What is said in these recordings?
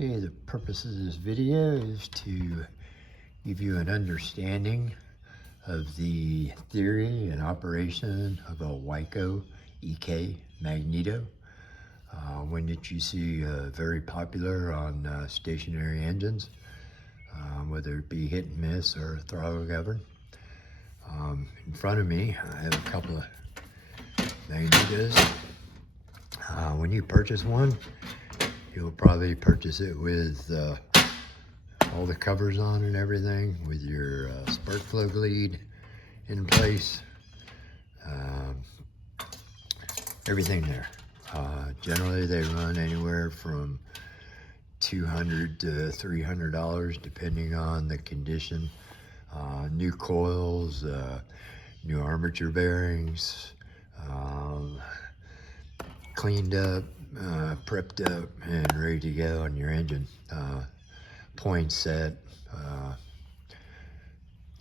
Okay, the purpose of this video is to give you an understanding of the theory and operation of a Wico EK Magneto. One that you see very popular on stationary engines, whether it be hit and miss or throttle govern. In front of me, I have a couple of Magnetos. When you purchase one, you'll probably purchase it with all the covers on and everything, with your spark plug lead in place, everything there. Generally they run anywhere from $200 to $300 depending on the condition. New coils, new armature bearings, cleaned up, prepped up, and ready to go on your engine. Point set.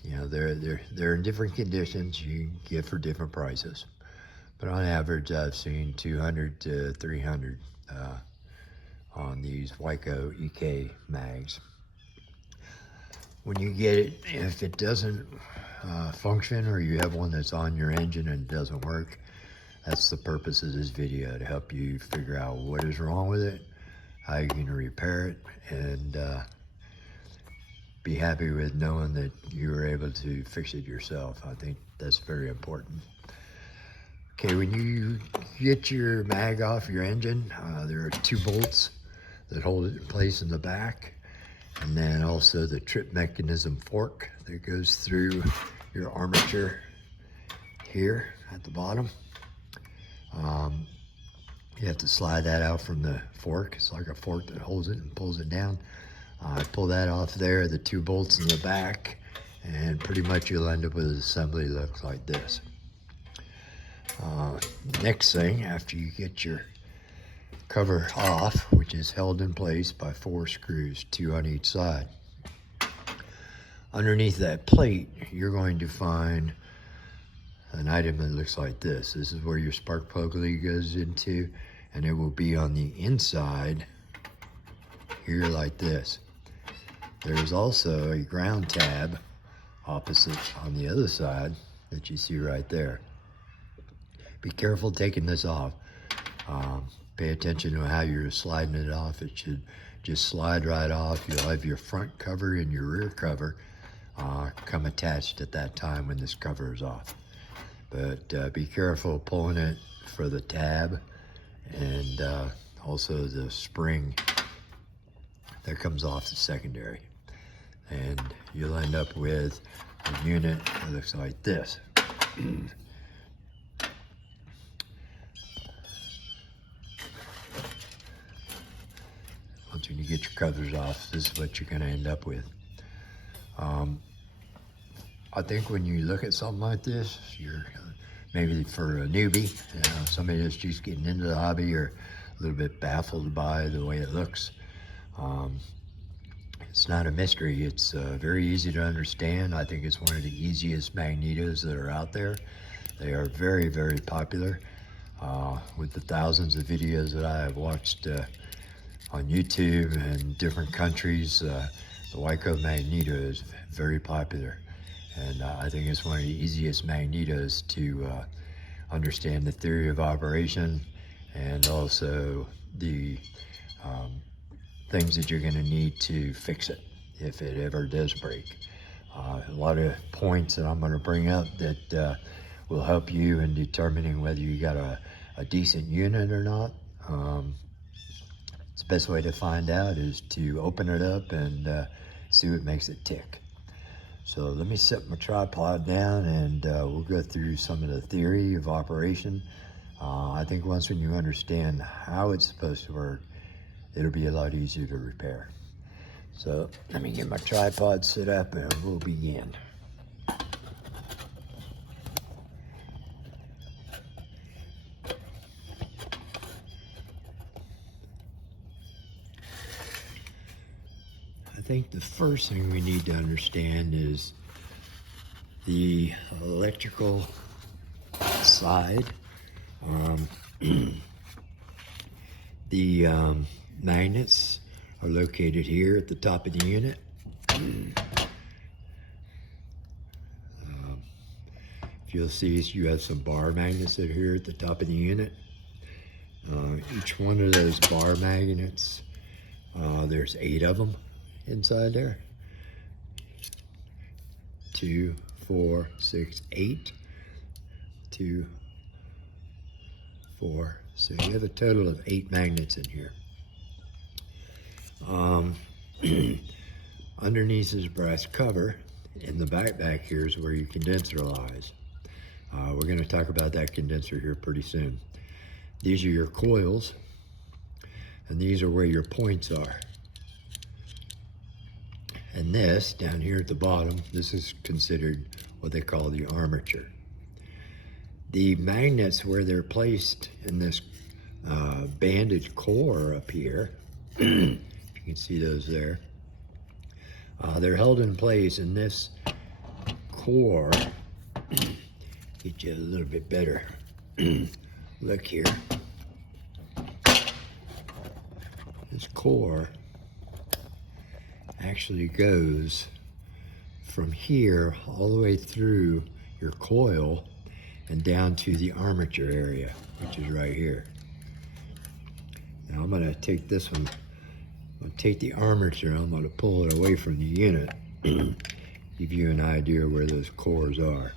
You know, they're in different conditions. You can get for different prices, but on average, I've seen 200 to 300 on these Wico EK mags. When you get it, if it doesn't function, or you have one that's on your engine and doesn't work, that's the purpose of this video, to help you figure out what is wrong with it, how you can repair it, and be happy with knowing that you were able to fix it yourself. I think that's very important. Okay, when you get your mag off your engine, there are 2 bolts that hold it in place in the back, and then also the trip mechanism fork that goes through your armature here at the bottom. You have to slide that out from the fork. It's like a fork that holds it and pulls it down. Pull that off there, the 2 bolts in the back, and pretty much you'll end up with an assembly that looks like this. Next thing, after you get your cover off, which is held in place by 4 screws, 2 on each side, underneath that plate, you're going to find an item that looks like this. This is where your spark plug lead goes into, and it will be on the inside here like this. There's also a ground tab opposite on the other side that you see right there. Be careful taking this off. Pay attention to how you're sliding it off. It should just slide right off. You'll have your front cover and your rear cover come attached at that time when this cover is off. But be careful pulling it for the tab, and also the spring that comes off the secondary. And you'll end up with a unit that looks like this. Once you get your covers off, this is what you're going to end up with. I think when you look at something like this, you're maybe for a newbie, somebody that's just getting into the hobby, or a little bit baffled by the way it looks. It's not a mystery. It's very easy to understand. I think it's one of the easiest magnetos that are out there. They are very, very popular. With the thousands of videos that I have watched on YouTube and different countries, the Wico Magneto is very popular. And I think it's one of the easiest magnetos to understand the theory of operation, and also the things that you're going to need to fix it if it ever does break. A lot of points that I'm going to bring up that will help you in determining whether you got a decent unit or not. The best way to find out is to open it up and see what makes it tick. So let me set my tripod down, and we'll go through some of the theory of operation. I think once when you understand how it's supposed to work, it'll be a lot easier to repair. So let me get my tripod set up and we'll begin. I think the first thing we need to understand is the electrical side. The magnets are located here at the top of the unit. If you'll see, you have some bar magnets that are here at the top of the unit. Each one of those bar magnets, there's 8 of them inside there. 2, 4, 6, 8. 2, 4. So you have a total of 8 magnets in here. Underneath this brass cover, in the back here is where your condenser lies. We're going to talk about that condenser here pretty soon. These are your coils, and these are where your points are. And this, down here at the bottom, this is considered what they call the armature. The magnets, where they're placed in this banded core up here, you can see those there, they're held in place in this core. Get you a little bit better look here. This core actually goes from here all the way through your coil and down to the armature area, which is right here. Now I'm going to take this one, I'm going to take the armature, I'm going to pull it away from the unit, give you an idea where those cores are.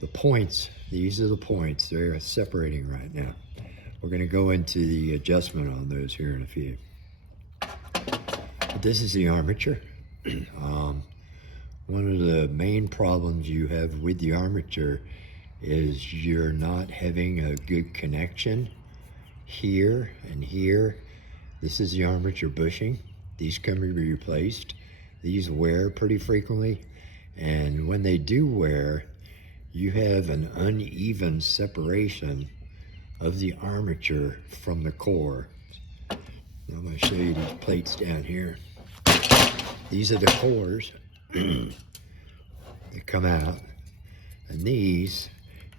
The points, these are the points, they're separating right now. We're going to go into the adjustment on those here in a few. But this is the armature. One of the main problems you have with the armature is you're not having a good connection here and here. This is the armature bushing. These can be replaced. These wear pretty frequently, and when they do wear, you have an uneven separation of the armature from the core. Now I'm going to show you these plates down here. These are the cores that come out, and these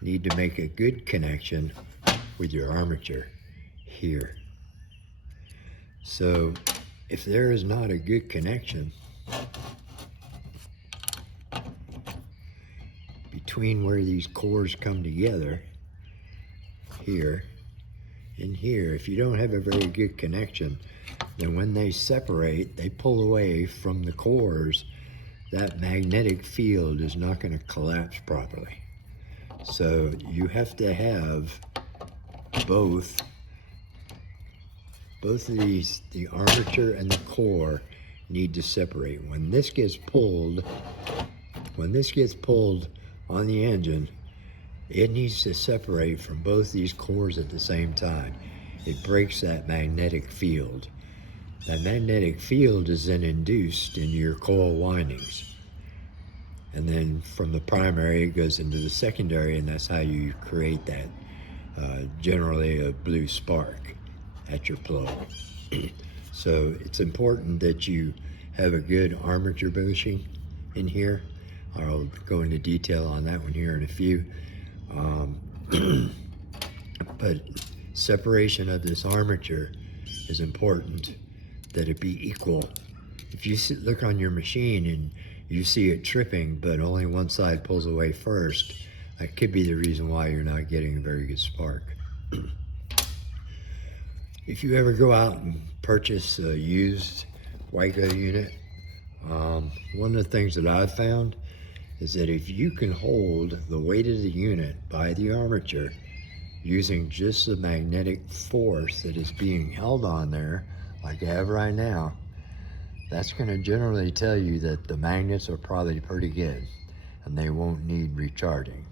need to make a good connection with your armature here. So if there is not a good connection between where these cores come together, here and here, if you don't have a very good connection, then when they separate, they pull away from the cores, that magnetic field is not going to collapse properly. So you have to have both of these, the armature and the core, need to separate. When this gets pulled on the engine, it needs to separate from both these cores at the same time. It breaks that magnetic field. That magnetic field is then induced in your coil windings. And then from the primary, it goes into the secondary, and that's how you create that, generally a blue spark at your plug. So it's important that you have a good armature bushing in here. I'll go into detail on that one here in a few. But separation of this armature is important, that it be equal. If you look on your machine and you see it tripping, but only one side pulls away first, that could be the reason why you're not getting a very good spark. If you ever go out and purchase a used Wico unit, one of the things that I've found is that if you can hold the weight of the unit by the armature using just the magnetic force that is being held on there, like I have right now, that's going to generally tell you that the magnets are probably pretty good and they won't need recharging,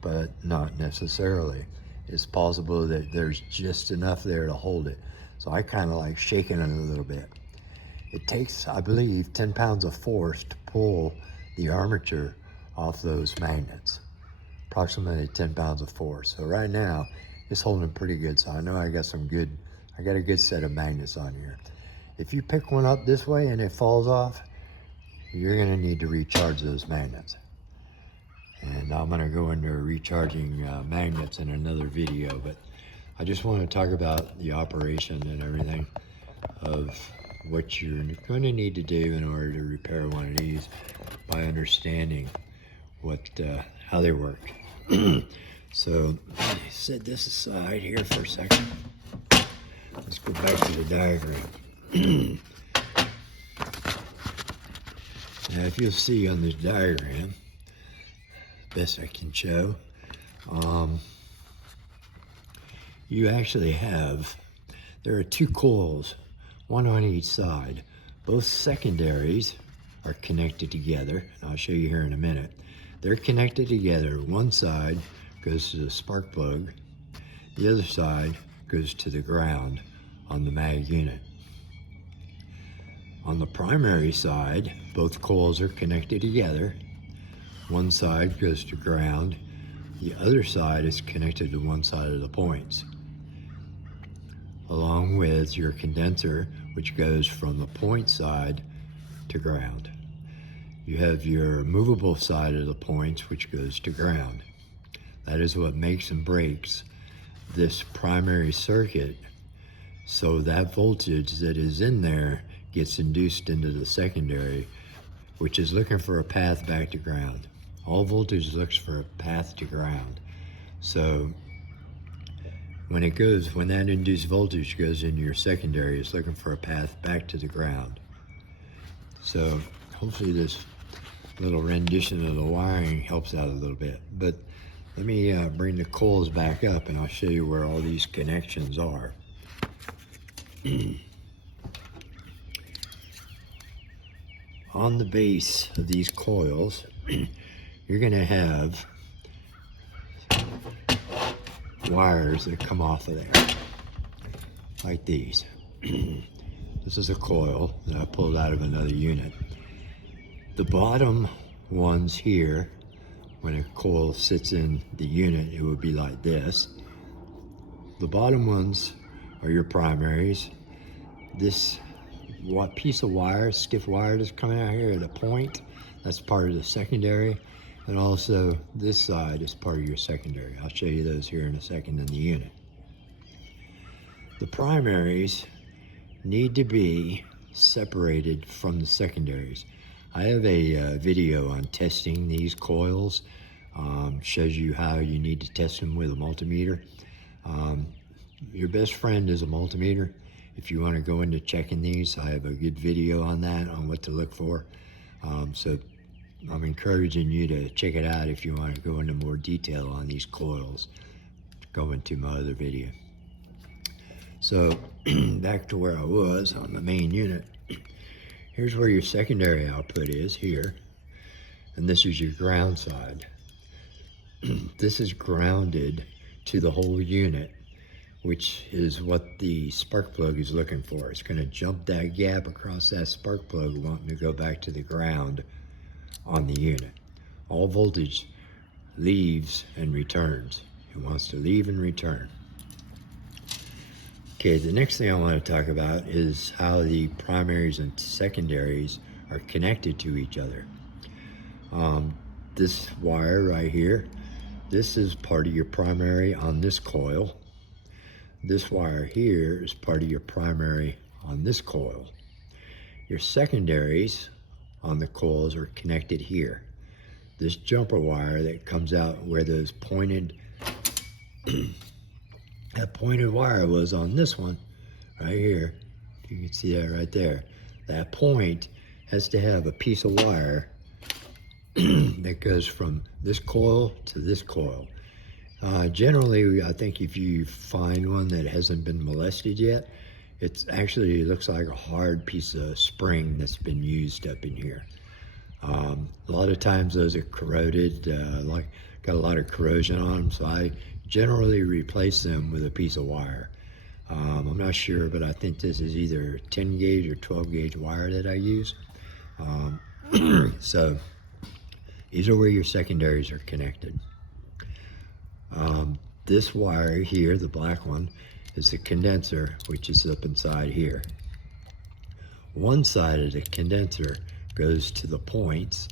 but not necessarily. It's possible that there's just enough there to hold it. So I kind of like shaking it a little bit. It takes, I believe, 10 pounds of force to pull the armature off those magnets. Approximately 10 pounds of force. So right now, it's holding pretty good. So I know I got a good set of magnets on here. If you pick one up this way and it falls off, you're gonna need to recharge those magnets. And I'm gonna go into recharging magnets in another video, but I just want to talk about the operation and everything of what you're going to need to do in order to repair one of these by understanding how they work. So let me set this aside here for a second. Let's go back to the diagram. Now, if you'll see on this diagram, best I can show, you actually have, there are two coils, one on each side. Both secondaries are connected together, and I'll show you here in a minute. They're connected together. One side goes to the spark plug, the other side goes to the ground on the mag unit. On the primary side, both coils are connected together. One side goes to ground, the other side is connected to one side of the points, along with your condenser, which goes from the point side to ground. You have your movable side of the points, which goes to ground. That is what makes and breaks this primary circuit, so that voltage that is in there gets induced into the secondary, which is looking for a path back to ground. All voltage looks for a path to ground. So when that induced voltage goes into your secondary, it's looking for a path back to the ground. So hopefully this little rendition of the wiring helps out a little bit. But let me bring the coils back up and I'll show you where all these connections are. On the base of these coils, you're going to have wires that come off of there, like these. This is a coil that I pulled out of another unit. The bottom ones here, when a coil sits in the unit, it would be like this. The bottom ones are your primaries. This piece of wire, stiff wire that's coming out here at a point, that's part of the secondary. And also this side is part of your secondary. I'll show you those here in a second in the unit. The primaries need to be separated from the secondaries. I have a video on testing these coils. Shows you how you need to test them with a multimeter. Your best friend is a multimeter. If you want to go into checking these, I have a good video on that, on what to look for. So I'm encouraging you to check it out if you want to go into more detail on these coils. Go into my other video. So back to where I was on the main unit. Here's where your secondary output is here, and this is your ground side. This is grounded to the whole unit, which is what the spark plug is looking for. It's going to jump that gap across that spark plug, wanting to go back to the ground on the unit. All voltage leaves and returns. It wants to leave and return. Okay, the next thing I want to talk about is how the primaries and secondaries are connected to each other. This wire right here, this is part of your primary on this coil. This wire here is part of your primary on this coil. Your secondaries on the coils are connected here. This jumper wire that comes out where those pointed that pointed wire was on this one right here. You can see that right there. That point has to have a piece of wire that goes from this coil to this coil. Generally, I think if you find one that hasn't been molested yet, it actually looks like a hard piece of spring that's been used up in here. A lot of times those are corroded, got a lot of corrosion on them, so I generally replace them with a piece of wire. I'm not sure, but I think this is either 10 gauge or 12 gauge wire that I use. So these are where your secondaries are connected. This wire here, the black one, is the condenser, which is up inside here. One side of the condenser goes to the points,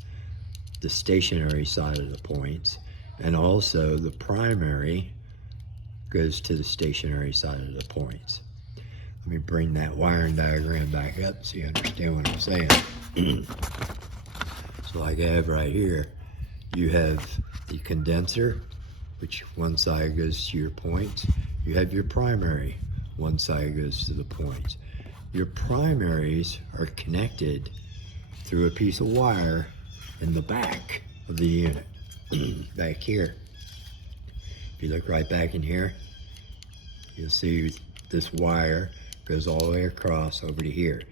the stationary side of the points, and also the primary goes to the stationary side of the points. Let me bring that wiring diagram back up so you understand what I'm saying. So like I have right here, you have the condenser, which one side goes to your points. You have your primary, one side goes to the points. Your primaries are connected through a piece of wire in the back of the unit, back here. If you look right back in here, you'll see this wire goes all the way across over to here.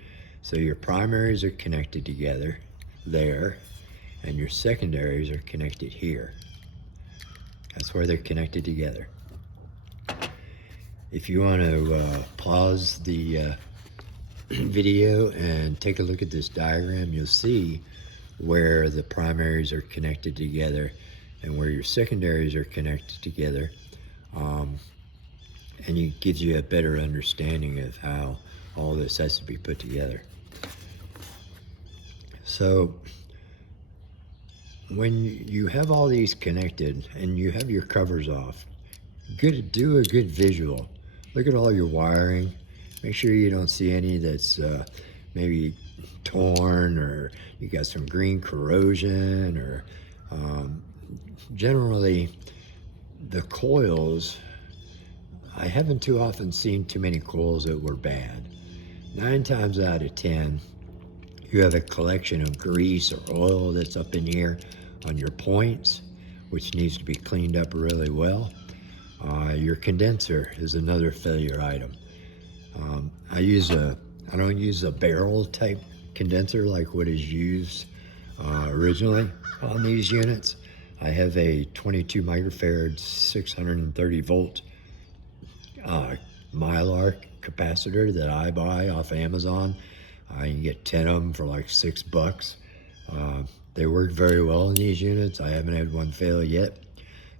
So your primaries are connected together there, and your secondaries are connected here. That's where they're connected together. If you want to pause the video and take a look at this diagram, you'll see where the primaries are connected together and where your secondaries are connected together. And it gives you a better understanding of how all this has to be put together. So when you have all these connected and you have your covers off, do a good visual. Look at all your wiring. Make sure you don't see any that's maybe torn, or you got some green corrosion, or generally the coils, I haven't too often seen too many coils that were bad. 9 times out of 10, you have a collection of grease or oil that's up in here on your points, which needs to be cleaned up really well. Your condenser is another failure item. I don't use a barrel type condenser like what is used originally on these units. I have a 22 microfarad 630 volt Mylar capacitor that I buy off Amazon. You can get 10 of them for like $6. They work very well in these units. I haven't had one fail yet,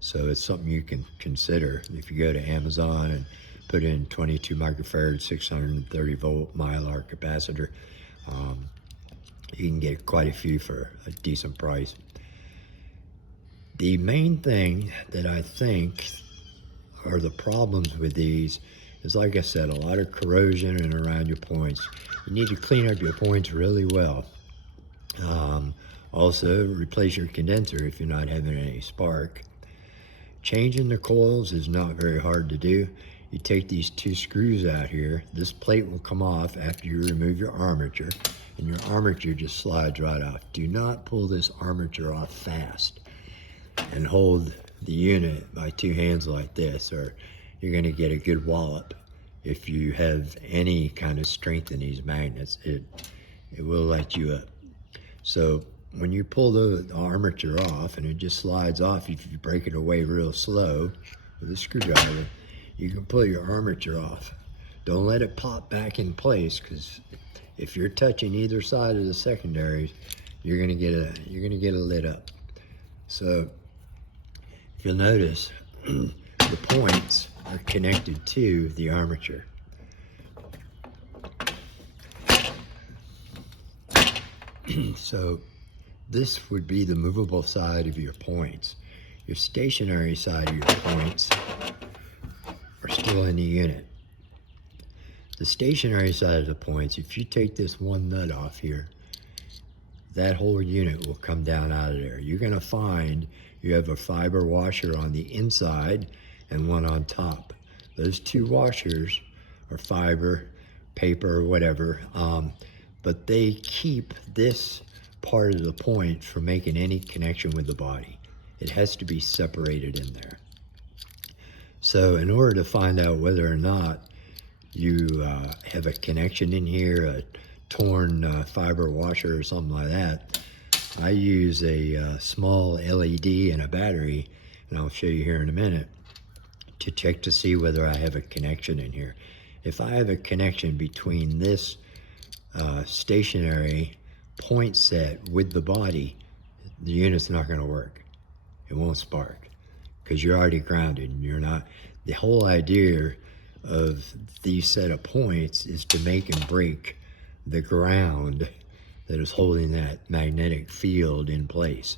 so it's something you can consider. If you go to Amazon and put in 22 microfarad 630 volt Mylar capacitor, you can get quite a few for a decent price. The main thing that I think are the problems with these is, like I said, a lot of corrosion and around your points. You need to clean up your points really well. Also, replace your condenser if you're not having any spark. Changing the coils is not very hard to do. You take these 2 screws out here. This plate will come off after you remove your armature, and your armature just slides right off. Do not pull this armature off fast and hold the unit by 2 hands like this, or you're going to get a good wallop. If you have any kind of strength in these magnets, it will light you up. So when you pull the armature off and it just slides off, if you break it away real slow with a screwdriver, you can pull your armature off. Don't let it pop back in place, because if you're touching either side of the secondaries, you're gonna get a lit up. So if you'll notice, the points are connected to the armature. So this would be the movable side of your points. Your stationary side of your points are still in the unit. The stationary side of the points, if you take this one nut off here, that whole unit will come down out of there. You're gonna find you have a fiber washer on the inside and one on top. Those 2 washers are fiber, paper, whatever, but they keep this part of the point from making any connection with the body. It has to be separated in there. So in order to find out whether or not you have a connection in here, a torn fiber washer or something like that, I use a small LED and a battery, and I'll show you here in a minute, to check to see whether I have a connection in here. If I have a connection between this stationary point set with the body, the unit's not going to work. It won't spark because you're already grounded and you're not. The whole idea of these set of points is to make and break the ground that is holding that magnetic field in place.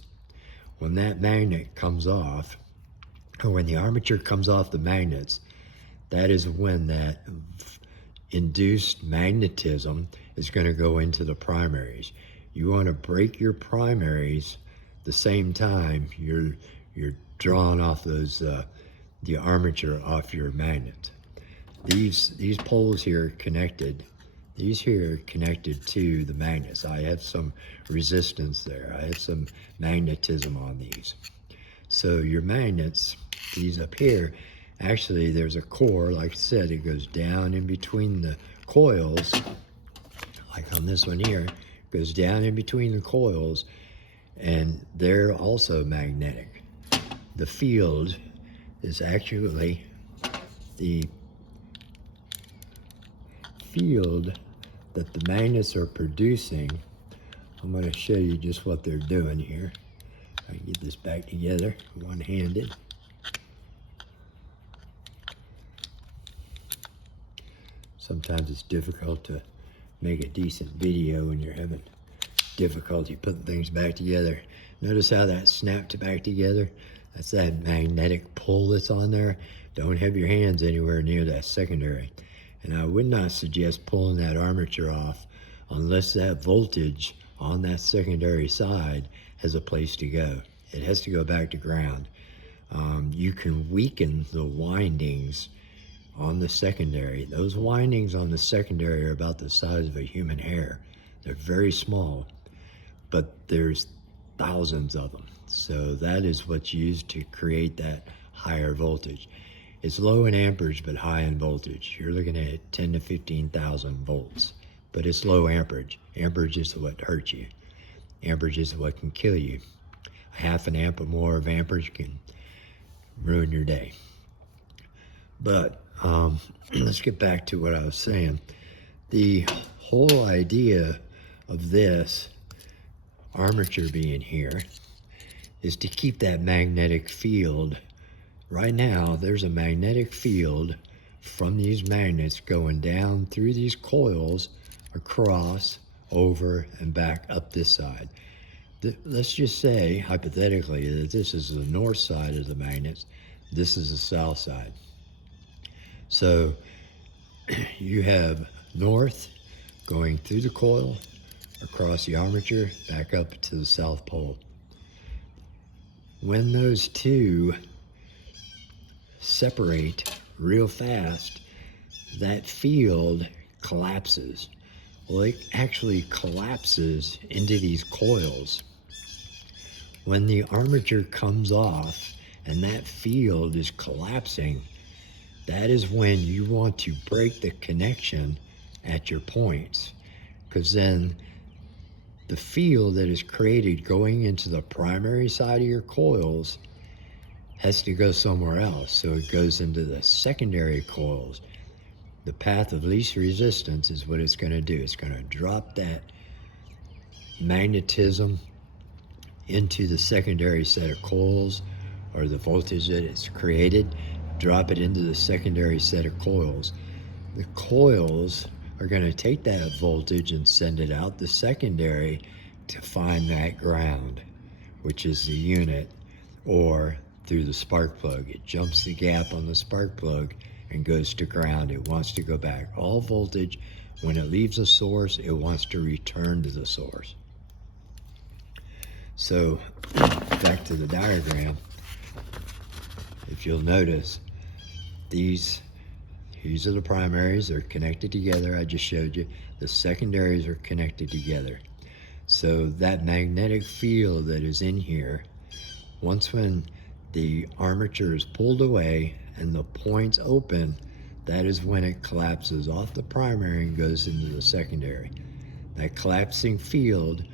When that magnet comes off, or when the armature comes off the magnets, that is when that induced magnetism is going to go into the primaries. You want to break your primaries the same time you're drawing off those the armature off your magnet. These poles here are connected. These here are connected to the magnets. I have some resistance there. I have some magnetism on these. So your magnets, these up here, actually there's a core, like I said, it goes down in between the coils, like on this one here, goes down in between the coils, and they're also magnetic. The field is actually the field that the magnets are producing. I'm going to show you just what they're doing here. I can get this back together one-handed. Sometimes it's difficult to make a decent video when you're having difficulty putting things back together. Notice how that snapped back together? That's that magnetic pull that's on there. Don't have your hands anywhere near that secondary. And I would not suggest pulling that armature off unless that voltage on that secondary side has a place to go. It has to go back to ground. You can weaken the windings on the secondary. Those windings on the secondary are about the size of a human hair. They're very small, but there's thousands of them. So that is what's used to create that higher voltage. It's low in amperage, but high in voltage. You're looking at 10 to 15,000 volts, but it's low amperage. Amperage is what hurts you. Amperage is what can kill you. A half an amp or more of amperage can ruin your day. But let's get back to what I was saying. The whole idea of this armature being here is to keep that magnetic field. Right now, there's a magnetic field from these magnets going down through these coils, across, over, and back up this side. Let's just say, hypothetically, that this is the north side of the magnets, this is the south side. So you have north going through the coil, across the armature, back up to the south pole. When those two separate real fast, that field collapses. Well, it actually collapses into these coils. When the armature comes off and that field is collapsing, that is when you want to break the connection at your points, because then the field that is created going into the primary side of your coils has to go somewhere else. So it goes into the secondary coils. The path of least resistance is what it's going to do. It's going to drop that magnetism into the secondary set of coils, or the voltage that it's created, drop it into the secondary set of coils. The coils are going to take that voltage and send it out the secondary to find that ground, which is the unit, or through the spark plug. It jumps the gap on the spark plug and goes to ground. It wants to go back. All voltage, when it leaves a source, it wants to return to the source. So back to the diagram, if you'll notice, these are the primaries. They're connected together. I just showed you. The secondaries are connected together. So that magnetic field that is in here, once when the armature is pulled away and the points open, that is when it collapses off the primary and goes into the secondary. That collapsing field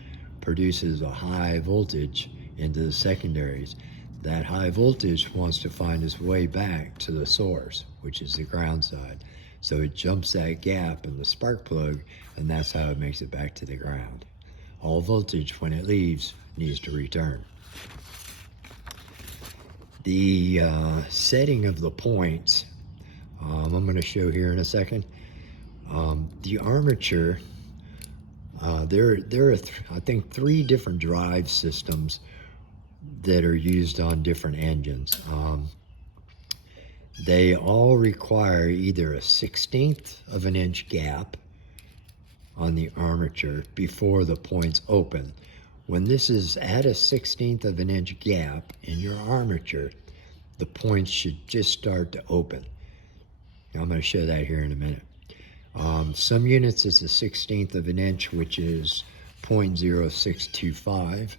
produces a high voltage into the secondaries. That high voltage wants to find its way back to the source, which is the ground side. So it jumps that gap in the spark plug, and that's how it makes it back to the ground. All voltage, when it leaves, needs to return. The setting of the points, I'm going to show here in a second. The armature, there are I think 3 different drive systems that are used on different engines. they all require either a 1/16 of an inch gap on the armature before the points open. When this is at a 1/16 of an inch gap in your armature, the points should just start to open. Now, I'm going to show that here in a minute. Some units it's a 1/16 of an inch, which is 0.0625.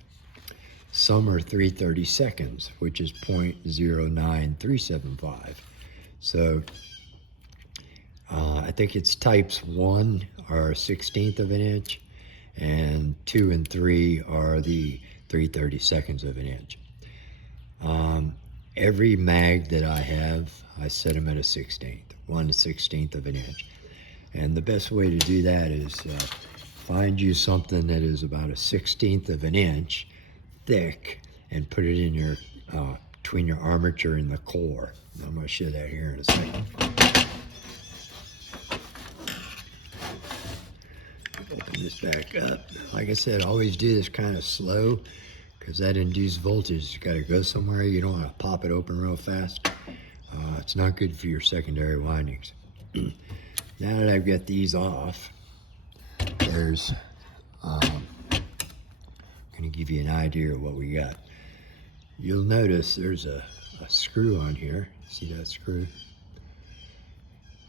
Some are 3/32, which is 0.09375. So I think it's types 1 are a 1/16 of an inch, and 2 and 3 are the 3/32 of an inch. Every mag that I have, I set them at a 1/16, 1/16 of an inch. And the best way to do that is find you something that is about a 1/16 of an inch thick and put it in your between your armature and the core. I'm going to show that here in a second. Open this back up. Like I said, always do this kind of slow, because that induced voltage has got to go somewhere. You don't want to pop it open real fast. It's not good for your secondary windings. Now that I've got these off, there's going to give you an idea of what we got. You'll notice there's a screw on here. See that screw?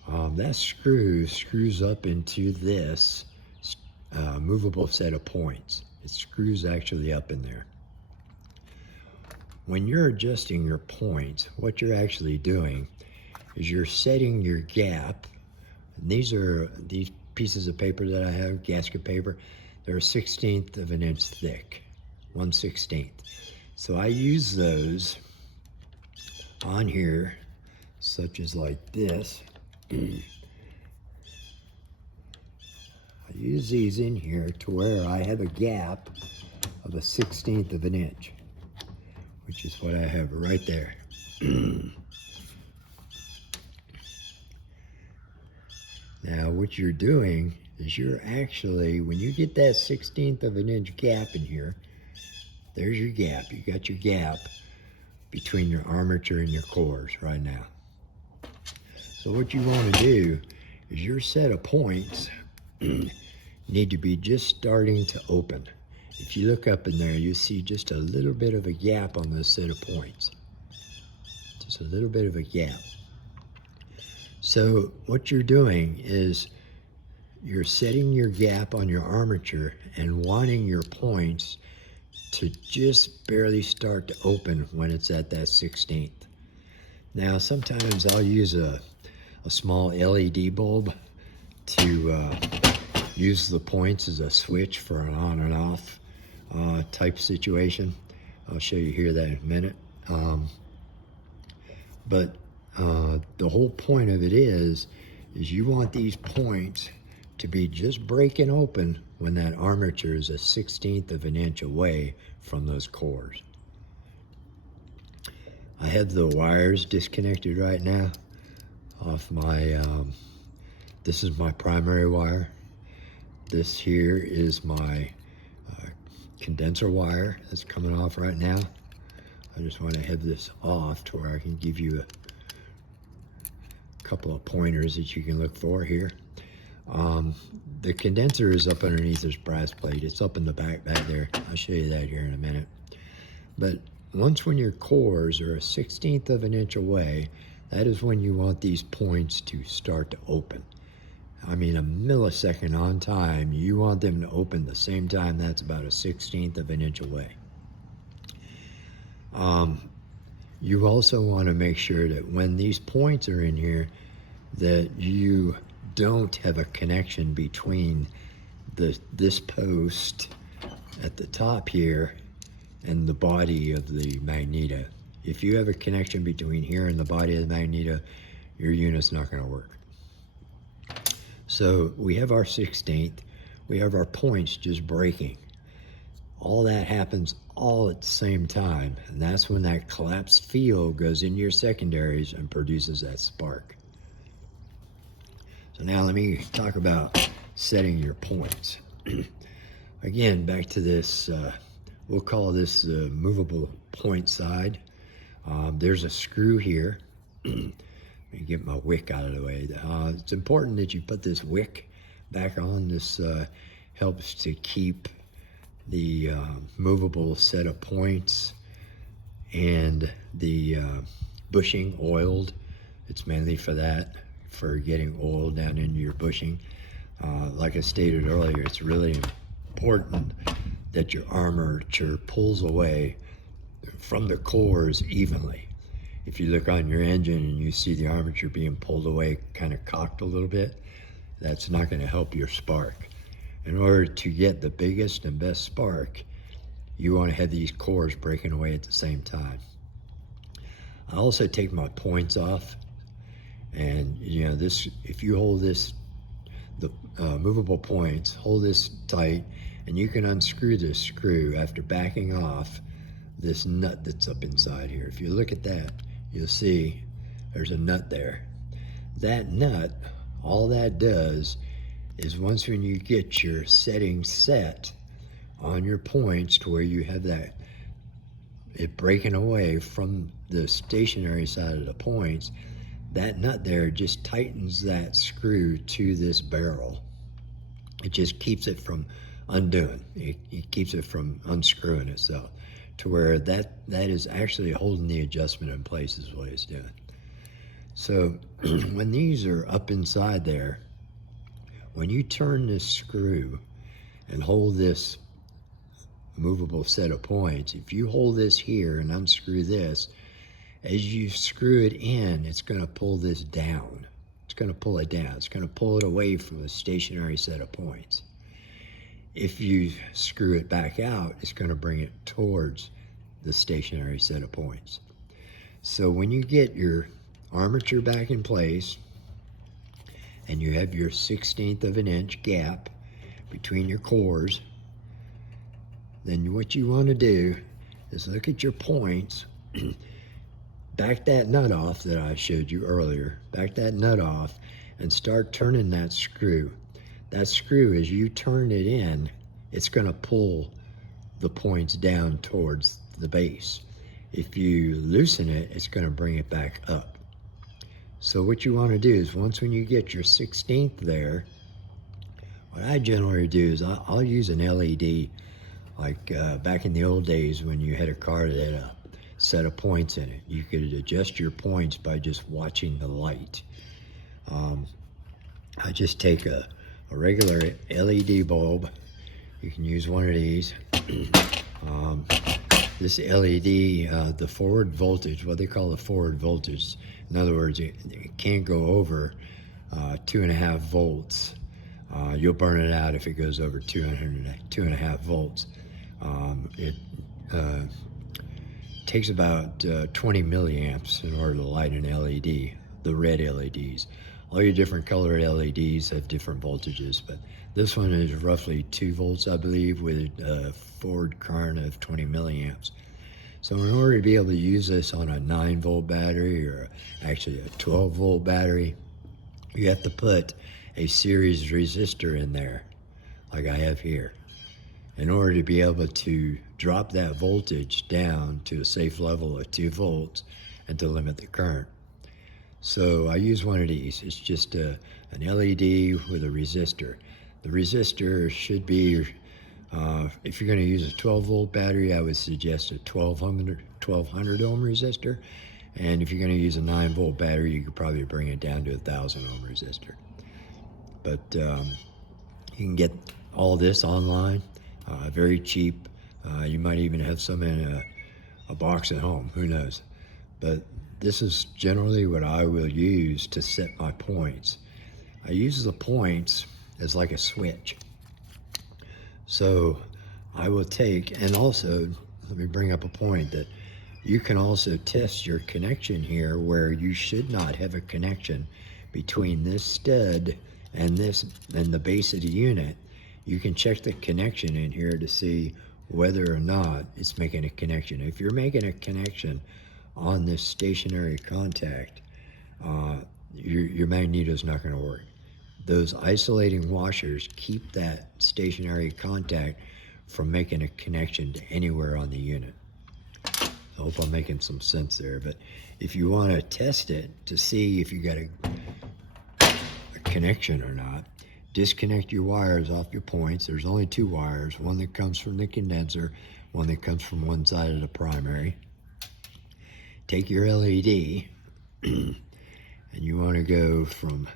That screw screws up into this movable set of points. It screws actually up in there. When you're adjusting your points, what you're actually doing is you're setting your gap. And these pieces of paper that I have, gasket paper, they're a 1/16 of an inch thick, 1/16. So I use those on here, such as like this. I use these in here to where I have a gap of a 1/16 of an inch, which is what I have right there. Now, what you're doing is you're actually, when you get that 1/16 of an inch gap in here, there's your gap. You got your gap between your armature and your cores right now. So what you want to do is your set of points need to be just starting to open. If you look up in there, you see just a little bit of a gap on this set of points. Just a little bit of a gap. So what you're doing is you're setting your gap on your armature and wanting your points to just barely start to open when it's at that 1/16. Now, sometimes I'll use a small LED bulb to use the points as a switch for an on and off type situation. I'll show you here that in a minute. But the whole point of it is you want these points to be just breaking open when that armature is a 1/16 of an inch away from those cores. I have the wires disconnected right now off my, this is my primary wire. This here is my condenser wire that's coming off right now. I just want to have this off to where I can give you a couple of pointers that you can look for here. The condenser is up underneath this brass plate. It's up in the back there. I'll show you that here in a minute. But once when your cores are a 1/16 of an inch away, that is when you want these points to start to open. I mean, a millisecond on time, you want them to open the same time that's about a 1/16 of an inch away. You also want to make sure that when these points are in here, that you don't have a connection between this post at the top here and the body of the magneto. If you have a connection between here and the body of the magneto, your unit's not going to work. So we have our 1/16, we have our points just breaking. All that happens all at the same time, and that's when that collapsed field goes into your secondaries and produces that spark. So now let me talk about setting your points. Again, back to this, we'll call this the movable point side. There's a screw here. Let me get my wick out of the way. It's important that you put this wick back on. This helps to keep the movable set of points and the bushing oiled. It's mainly for that, for getting oil down into your bushing. Like I stated earlier, it's really important that your armature pulls away from the cores evenly. If you look on your engine and you see the armature being pulled away, kind of cocked a little bit, that's not going to help your spark. In order to get the biggest and best spark, you want to have these cores breaking away at the same time. I also take my points off, and you know, this, if you hold this, the movable points, hold this tight, and you can unscrew this screw after backing off this nut that's up inside here. If you look at that, you'll see there's a nut there. That nut, all that does is once when you get your settings set on your points to where you have that, it breaking away from the stationary side of the points, that nut there just tightens that screw to this barrel. It just keeps it from undoing. It keeps it from unscrewing itself, to where that is actually holding the adjustment in place is what it's doing. So when these are up inside there, when you turn this screw and hold this movable set of points, if you hold this here and unscrew this, as you screw it in, it's going to pull this down. It's going to pull it down. It's going to pull it away from the stationary set of points. If you screw it back out, it's going to bring it towards the stationary set of points. So when you get your armature back in place and you have your 1/16 of an inch gap between your cores, then what you want to do is look at your points, back that nut off that I showed you earlier, back that nut off and start turning that screw. That screw, as you turn it in, it's going to pull the points down towards the base. If you loosen it, it's going to bring it back up. So what you want to do is once when you get your 1/16 there, what I generally do is I'll use an LED, like back in the old days when you had a car that had a set of points in it. You could adjust your points by just watching the light. I just take a regular LED bulb. You can use one of these. This LED, the forward voltage, what they call the forward voltage, in other words, it can't go over 2.5 volts. You'll burn it out if it goes over 2.5 volts. It takes about 20 milliamps in order to light an LED, the red LEDs. All your different colored LEDs have different voltages, but this one is roughly 2 volts, I believe, with a forward current of 20 milliamps. So in order to be able to use this on a 9-volt battery, or actually a 12-volt battery, you have to put a series resistor in there, like I have here, in order to be able to drop that voltage down to a safe level of 2 volts and to limit the current. So I use one of these. It's just an LED with a resistor. The resistor should be, if you're going to use a 12-volt battery, I would suggest a 1200 ohm resistor. And if you're going to use a 9-volt battery, you could probably bring it down to a 1,000 ohm resistor. But you can get all this online, very cheap. You might even have some in a box at home, who knows. But this is generally what I will use to set my points. I use the points as like a switch. So I will take, and also, let me bring up a point that you can also test your connection here where you should not have a connection between this stud and the base of the unit. You can check the connection in here to see whether or not it's making a connection. If you're making a connection on this stationary contact, your magneto is not going to work. Those isolating washers keep that stationary contact from making a connection to anywhere on the unit. I hope I'm making some sense there. But if you want to test it to see if you got a connection or not, disconnect your wires off your points. There's only two wires, one that comes from the condenser, one that comes from one side of the primary. Take your LED and you want to go from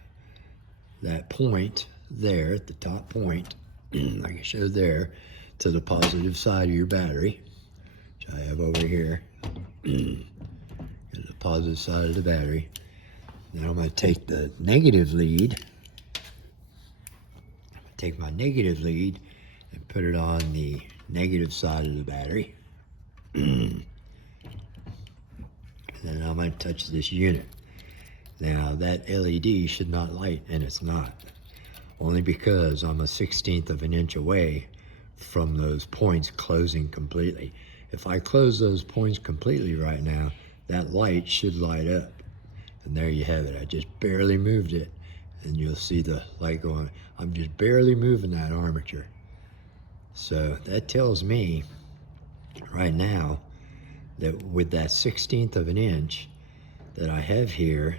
that point there at the top point, like I showed there, to the positive side of your battery, which I have over here. The positive side of the battery. Then I'm going to take the negative lead. Take my negative lead and put it on the negative side of the battery. And then I'm going to touch this unit. Now that LED should not light, and it's not. Only because I'm 1/16 of an inch away from those points closing completely. If I close those points completely right now, that light should light up. And there you have it. I just barely moved it, and you'll see the light go on. I'm just barely moving that armature. So that tells me right now that with that 1/16 of an inch that I have here,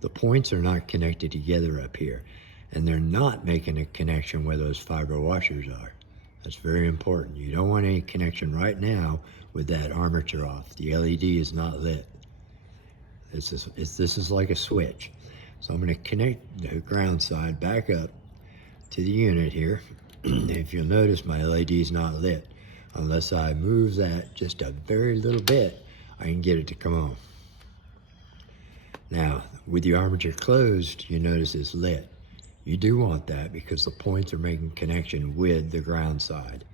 the points are not connected together up here, and they're not making a connection where those fiber washers are. That's very important. You don't want any connection right now with that armature off. The LED is not lit. This is like a switch. So I'm going to connect the ground side back up to the unit here. If you'll notice, my LED is not lit. Unless I move that just a very little bit, I can get it to come on. Now, with the armature closed, you notice it's lit. You do want that because the points are making connection with the ground side.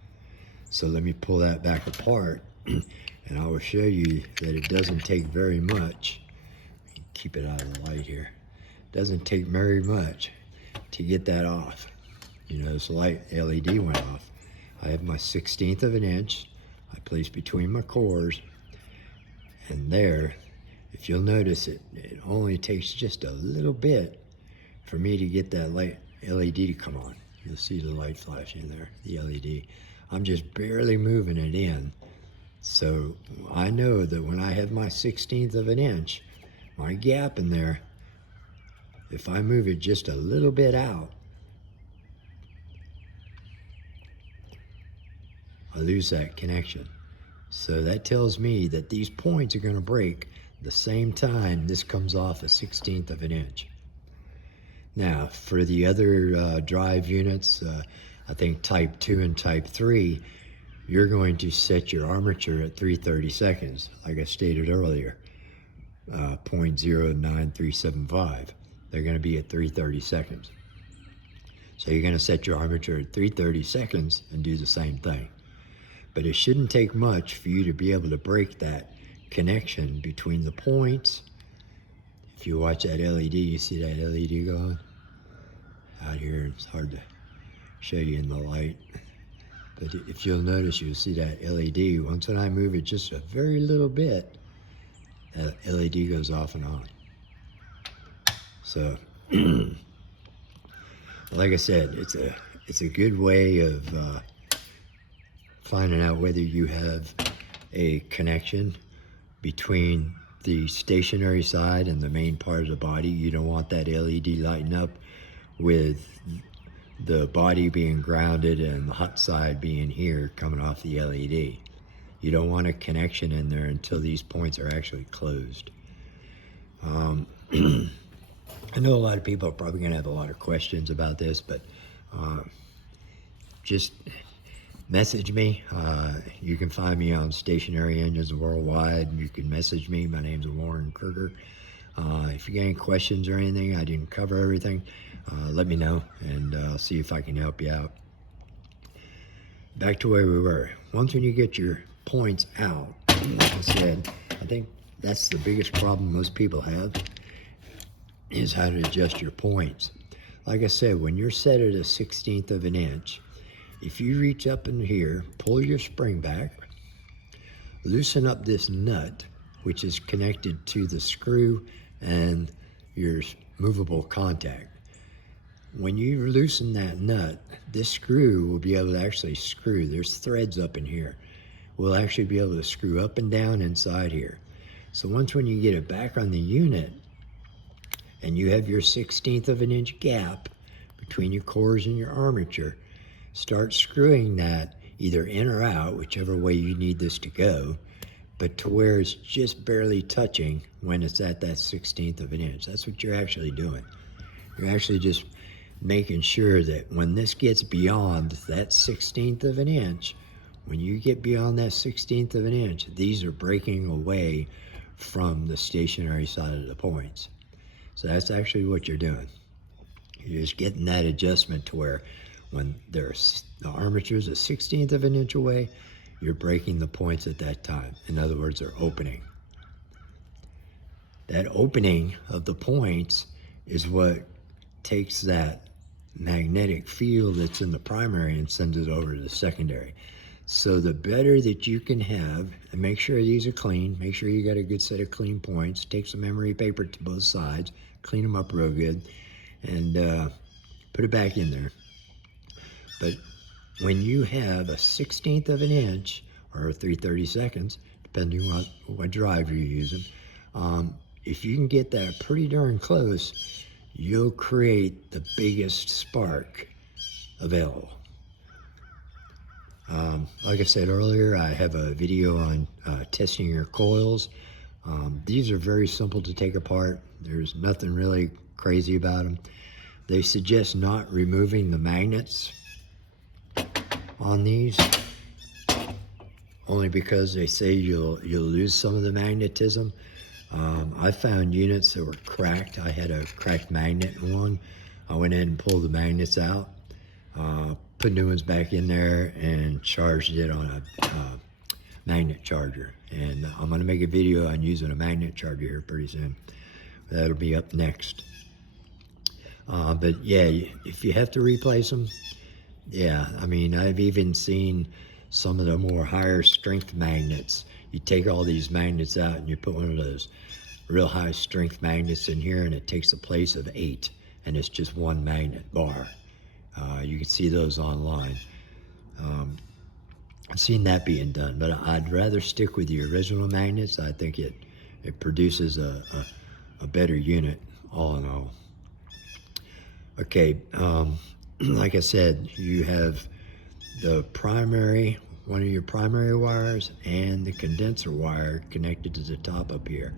So let me pull that back apart and I will show you that it doesn't take very much. Keep it out of the light here. It doesn't take very much to get that off. You know, this light LED went off. I have my 1/16 of an inch. I place between my cores, and there, if you'll notice, it only takes just a little bit for me to get that light LED to come on. You'll see the light flashing there, the LED. I'm just barely moving it in. So I know that when I have my 1/16 of an inch, my gap in there, if I move it just a little bit out, I lose that connection. So that tells me that these points are going to break the same time this comes off 1/16 of an inch. Now, for the other drive units, I think type 2 and type 3, you're going to set your armature at 330 seconds, like I stated earlier, 0.09375. They're going to be at 330 seconds. So you're going to set your armature at 330 seconds and do the same thing. But it shouldn't take much for you to be able to break that connection between the points. If you watch that LED, you see that LED go on? Out here, it's hard to show you in the light. But if you'll notice, you'll see that LED. Once when I move it just a very little bit, that LED goes off and on. So, like I said, it's a good way of finding out whether you have a connection between the stationary side and the main part of the body. You don't want that LED lighting up with the body being grounded and the hot side being here coming off the LED. You don't want a connection in there until these points are actually closed. I know a lot of people are probably going to have a lot of questions about this, but just message me. You can find me on Stationary Engines Worldwide. You can message me. My name's Warren Kruger. If you got any questions or anything, I didn't cover everything, let me know, and I'll see if I can help you out. Back to where we were. Once when you get your points out, like I said, I think that's the biggest problem most people have, is how to adjust your points. Like I said, when you're set at 1/16 of an inch, if you reach up in here, pull your spring back, loosen up this nut, which is connected to the screw and your movable contact. When you loosen that nut, this screw will be able to actually screw. There's threads up in here. will actually be able to screw up and down inside here. So once when you get it back on the unit, and you have your 1/16 of an inch gap between your cores and your armature, start screwing that either in or out, whichever way you need this to go, but to where it's just barely touching when it's at that 1/16 of an inch. That's what you're actually doing. You're actually just making sure that when this gets beyond that 1/16 of an inch, when you get beyond that 1/16 of an inch, these are breaking away from the stationary side of the points. So that's actually what you're doing. You're just getting that adjustment to where when the armature is a 1/16 of an inch away, you're breaking the points at that time. In other words, they're opening. That opening of the points is what takes that magnetic field that's in the primary and sends it over to the secondary. So the better that you can have, and make sure these are clean, make sure you got a good set of clean points, take some emery paper to both sides, clean them up real good, and put it back in there. But when you have a 1/16 of an inch, or 3/32, depending on what drive you're using, if you can get that pretty darn close, you'll create the biggest spark available. Like I said earlier, I have a video on testing your coils. These are very simple to take apart. There's nothing really crazy about them. They suggest not removing the magnets on these, only because they say you'll lose some of the magnetism. I found units that were cracked. I had a cracked magnet in one. I went in and pulled the magnets out, put new ones back in there, and charged it on a magnet charger. And I'm going to make a video on using a magnet charger here pretty soon. That'll be up next. But yeah, if you have to replace them, yeah, I mean, I've even seen some of the more higher strength magnets. You take all these magnets out and you put one of those real high strength magnets in here, and it takes the place of 8, and it's just one magnet bar. You can see those online. I've seen that being done, but I'd rather stick with the original magnets. I think it produces a better unit all in all. Okay, like I said, you have the primary, one of your primary wires, and the condenser wire connected to the top up here.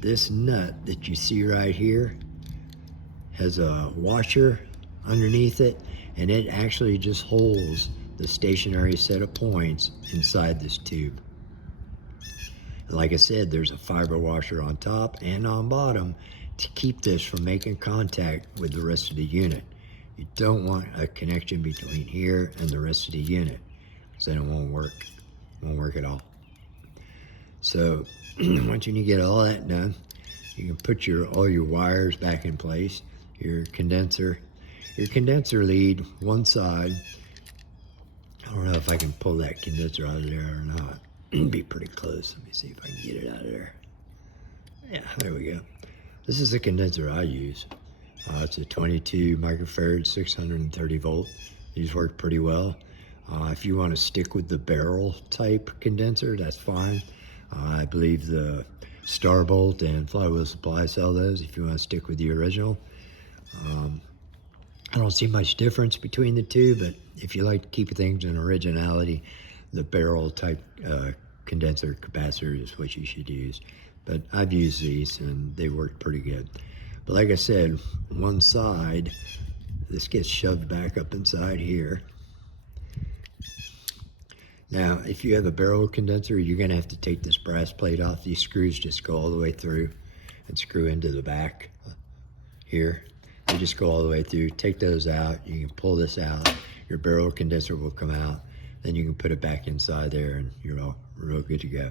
This nut that you see right here has a washer underneath it, and it actually just holds the stationary set of points inside this tube. Like I said, there's a fiber washer on top and on bottom to keep this from making contact with the rest of the unit. You don't want a connection between here and the rest of the unit, because then it won't work at all. So once you get all that done, you can put all your wires back in place. Your condenser lead, one side. I don't know if I can pull that condenser out of there or not. It'd be pretty close. Let me see if I can get it out of there. Yeah, there we go. This is the condenser I use. It's a 22 microfarad, 630 volt. These work pretty well. If you want to stick with the barrel type condenser, that's fine. I believe the Starbolt and Flywheel Supply sell those if you want to stick with the original. I don't see much difference between the two, but if you like to keep things in originality, the barrel type condenser capacitor is what you should use. But I've used these and they work pretty good. But like I said, one side, this gets shoved back up inside here. Now, if you have a barrel condenser, you're gonna have to take this brass plate off. These screws just go all the way through and screw into the back here. They just go all the way through. Take those out. You can pull this out. Your barrel condenser will come out. Then you can put it back inside there and you're all real good to go.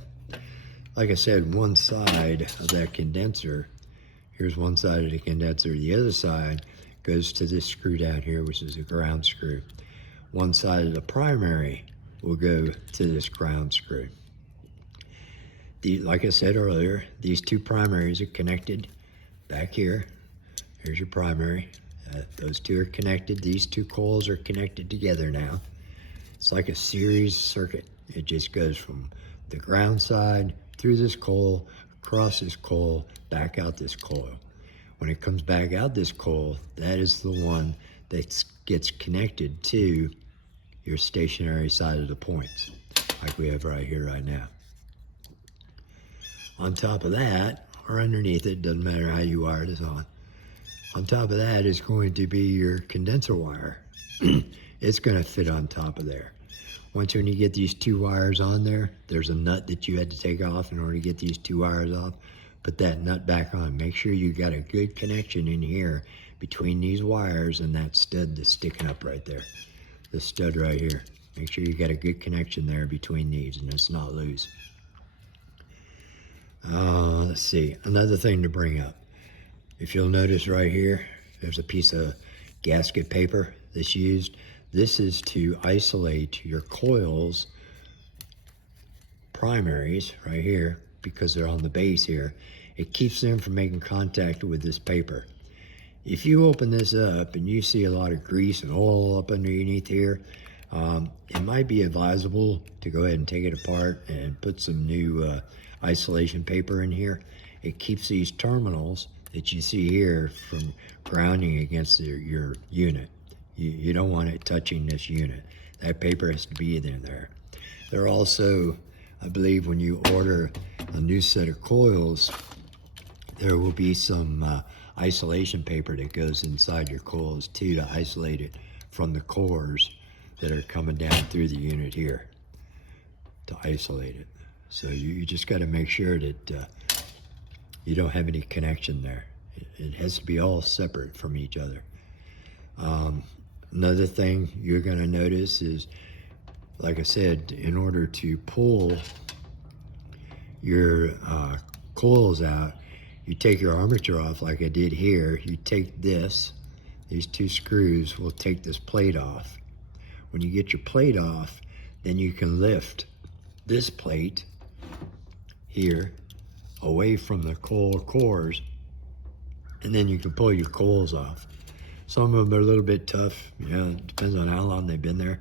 Like I said, one side of that condenser, here's one side of the condenser. The other side goes to this screw down here, which is a ground screw. One side of the primary will go to this ground screw. Like I said earlier, these two primaries are connected back here. Here's your primary. Those two are connected. These two coils are connected together now. It's like a series circuit. It just goes from the ground side through this coil, across this coil, back out this coil. When it comes back out this coil, that is the one that gets connected to your stationary side of the points, like we have right here right now. On top of that, or underneath it, doesn't matter how you wire this on top of that is going to be your condenser wire. It's going to fit on top of there. Once when you get these two wires on there, there's a nut that you had to take off in order to get these two wires off. Put that nut back on. Make sure you got a good connection in here between these wires and that stud that's sticking up right there. The stud right here. Make sure you got a good connection there between these and it's not loose. Let's see, another thing to bring up. If you'll notice right here, there's a piece of gasket paper that's used. This is to isolate your coils primaries right here because they're on the base here. It keeps them from making contact with this paper. If you open this up and you see a lot of grease and oil up underneath here, it might be advisable to go ahead and take it apart and put some new isolation paper in here. It keeps these terminals that you see here from grounding against your unit. You don't want it touching this unit. That paper has to be in there. There are also, I believe when you order a new set of coils, there will be some isolation paper that goes inside your coils too to isolate it from the cores that are coming down through the unit here to isolate it. So you just got to make sure that you don't have any connection there. It has to be all separate from each other. Another thing you're going to notice is, like I said, in order to pull your coils out, you take your armature off like I did here. You take these two screws will take this plate off. When you get your plate off, then you can lift this plate here away from the coil cores, and then you can pull your coils off. Some of them are a little bit tough, it depends on how long they've been there,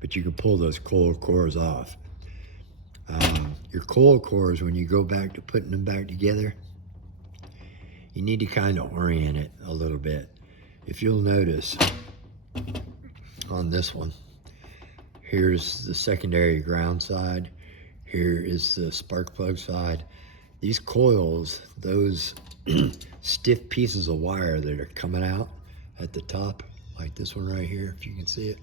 but you can pull those coil cores off. Your coil cores, when you go back to putting them back together, you need to kind of orient it a little bit. If you'll notice on this one, here's the secondary ground side, here is the spark plug side. These coils, those stiff pieces of wire that are coming out at the top, like this one right here, if you can see it,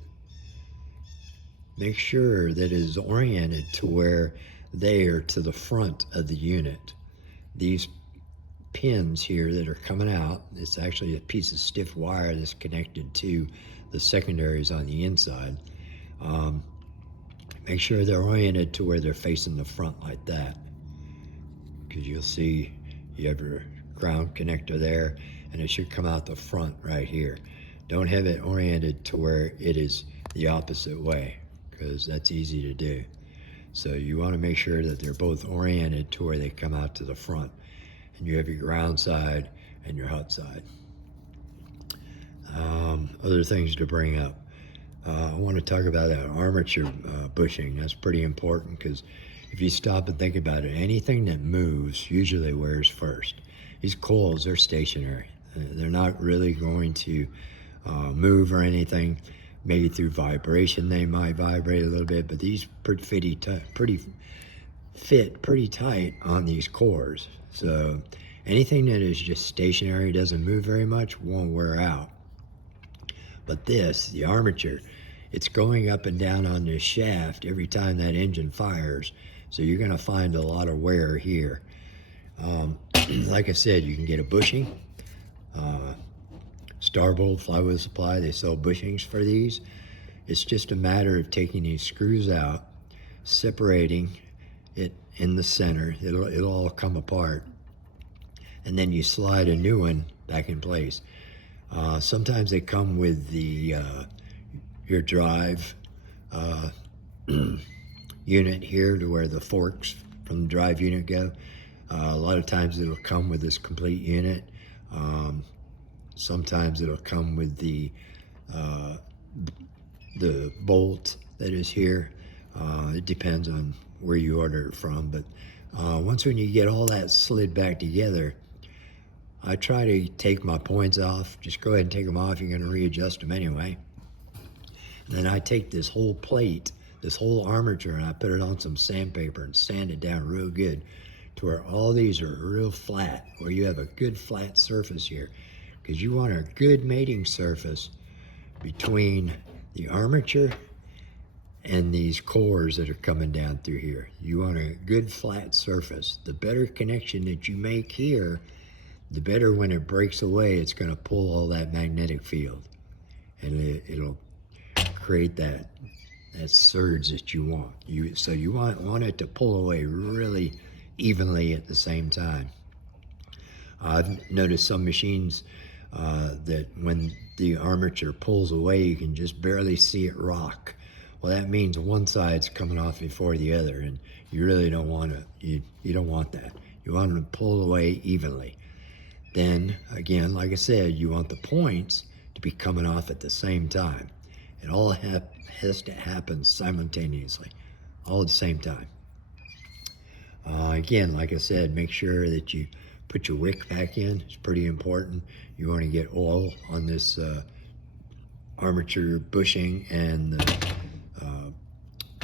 make sure that it is oriented to where they are to the front of the unit. These pins here that are coming out, it's actually a piece of stiff wire that's connected to the secondaries on the inside. Make sure they're oriented to where they're facing the front like that, because you'll see you have your ground connector there and it should come out the front right here. Don't have it oriented to where it is the opposite way, because that's easy to do. So you want to make sure that they're both oriented to where they come out to the front, and you have your ground side and your hot side. Other things to bring up. I want to talk about that armature bushing. That's pretty important, because if you stop and think about it, anything that moves usually wears first. These coils, they're stationary. They're not really going to move or anything. Maybe through vibration they might vibrate a little bit, but these fit pretty tight on these cores. So anything that is just stationary, doesn't move very much, won't wear out. But this, the armature, it's going up and down on this shaft every time that engine fires. So you're going to find a lot of wear here. Like I said, you can get a bushing. Starbolt Flywheel Supply, they sell bushings for these. It's just a matter of taking these screws out, separating it in the center. It'll all come apart. And then you slide a new one back in place. Sometimes they come with the your drive unit here, to where the forks from the drive unit go. A lot of times it'll come with this complete unit. Sometimes it'll come with the bolt that is here. It depends on where you order it from, but once when you get all that slid back together, I try to take my points off. Just go ahead and take them off. You're going to readjust them anyway. And then I take this whole plate, this whole armature, and I put it on some sandpaper and sand it down real good to where all these are real flat, where you have a good flat surface here. Because you want a good mating surface between the armature and these cores that are coming down through here. You want a good flat surface. The better connection that you make here, the better when it breaks away, it's going to pull all that magnetic field. And it'll create that surge that you want. So you want it to pull away really evenly at the same time. I've noticed some machines that when the armature pulls away, you can just barely see it rock. Well, that means one side's coming off before the other, and you really don't want to. You don't want that. You want them to pull away evenly. Then again, like I said, you want the points to be coming off at the same time. It all has to happen simultaneously, all at the same time. Again, like I said, make sure that you put your wick back in. It's pretty important. You want to get oil on this armature bushing and the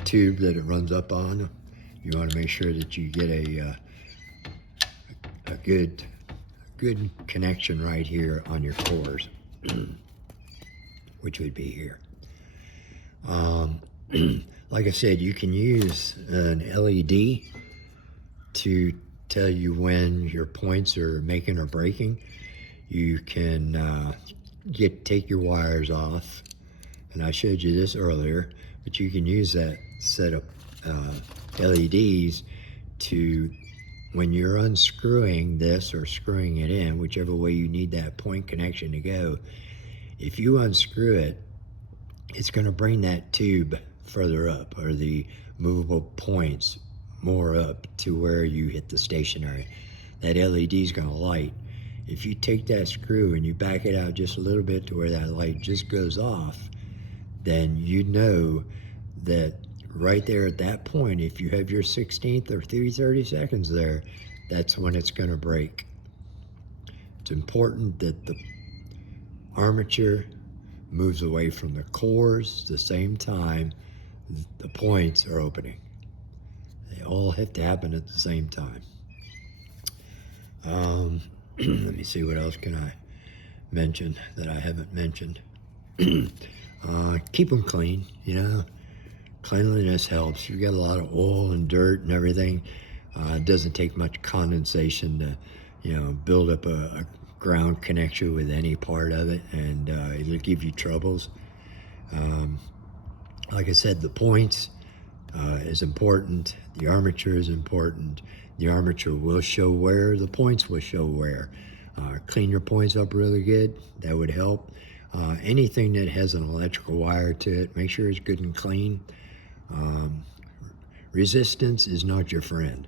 tube that it runs up on. You want to make sure that you get a good connection right here on your cores, which would be here. Like I said, you can use an LED to tell you when your points are making or breaking. You can take your wires off, and I showed you this earlier, but you can use that set of LEDs to, when you're unscrewing this or screwing it in, whichever way you need that point connection to go, if you unscrew it, it's going to bring that tube further up, or the movable points more up to where you hit the stationary. That LED is going to light. If you take that screw and you back it out just a little bit to where that light just goes off, then you know that right there at that point, if you have your 16th or 3/32 there, that's when it's going to break. It's important that the armature moves away from the cores the same time the points are opening. They all have to happen at the same time. Let me see, what else can I mention that I haven't mentioned? Keep them clean, you know. Cleanliness helps. You got a lot of oil and dirt and everything. It doesn't take much condensation to, you know, build up a ground connection with any part of it, and it'll give you troubles. Like I said, the points is important. The armature is important. The armature will show wear. The points will show wear. Clean your points up really good. That would help. Anything that has an electrical wire to it, make sure it's good and clean. Resistance is not your friend.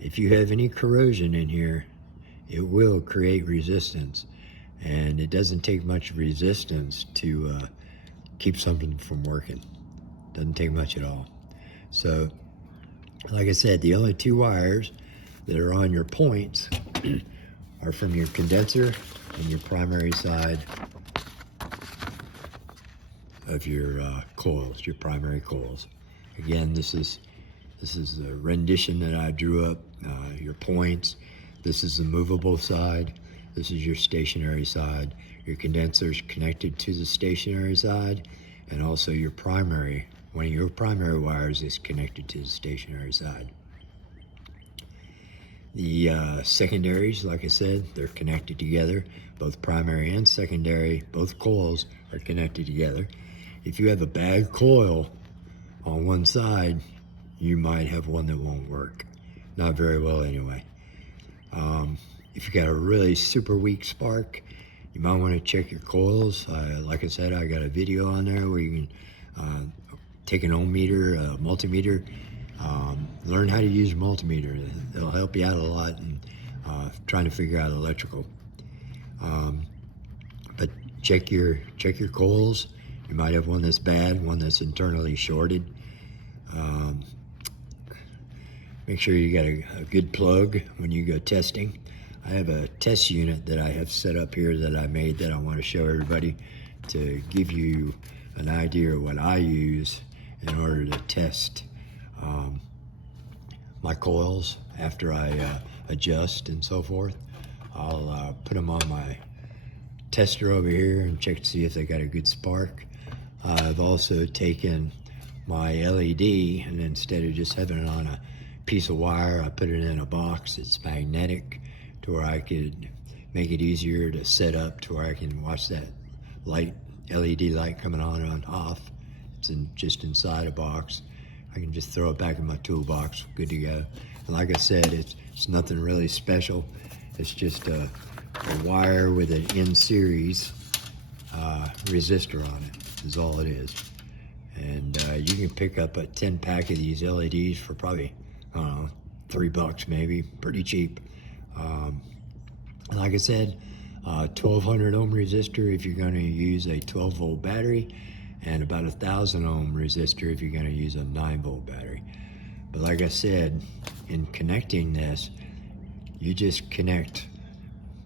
If you have any corrosion in here, it will create resistance, and it doesn't take much resistance to keep something from working. Doesn't take much at all. So, like I said, the only two wires that are on your points are from your condenser and your primary side of your coils, your primary coils. Again, this is the rendition that I drew up. Your points. This is the movable side. This is your stationary side. Your condenser is connected to the stationary side, and also your primary, one of your primary wires is connected to the stationary side. The secondaries, like I said, they're connected together. Both primary and secondary, both coils are connected together. If you have a bad coil on one side, you might have one that won't work. Not very well anyway. If you got a really super weak spark, you might want to check your coils. Like I said, I got a video on there where you can take an ohm meter, a multimeter, learn how to use a multimeter. It'll help you out a lot in trying to figure out electrical. But check your coils, You might have one that's bad, one that's internally shorted. Make sure you got a good plug when you go testing. I have a test unit that I have set up here that I made that I want to show everybody to give you an idea of what I use in order to test my coils after I adjust and so forth. I'll put them on my tester over here and check to see if they got a good spark. I've also taken my LED, and instead of just having it on a piece of wire, I put it in a box. It's magnetic to where I could make it easier to set up to where I can watch that light, LED light coming on and off. It's just inside a box. I can just throw it back in my toolbox, good to go. And like I said, it's nothing really special. It's just a wire with an in-series resistor on it, is all it is. And you can pick up a 10-pack of these LEDs for probably, I don't know, $3 maybe, pretty cheap. And like I said, 1200 ohm resistor if you're going to use a 12 volt battery, and about 1000 ohm resistor if you're going to use a 9 volt battery. But like I said, in connecting this, you just connect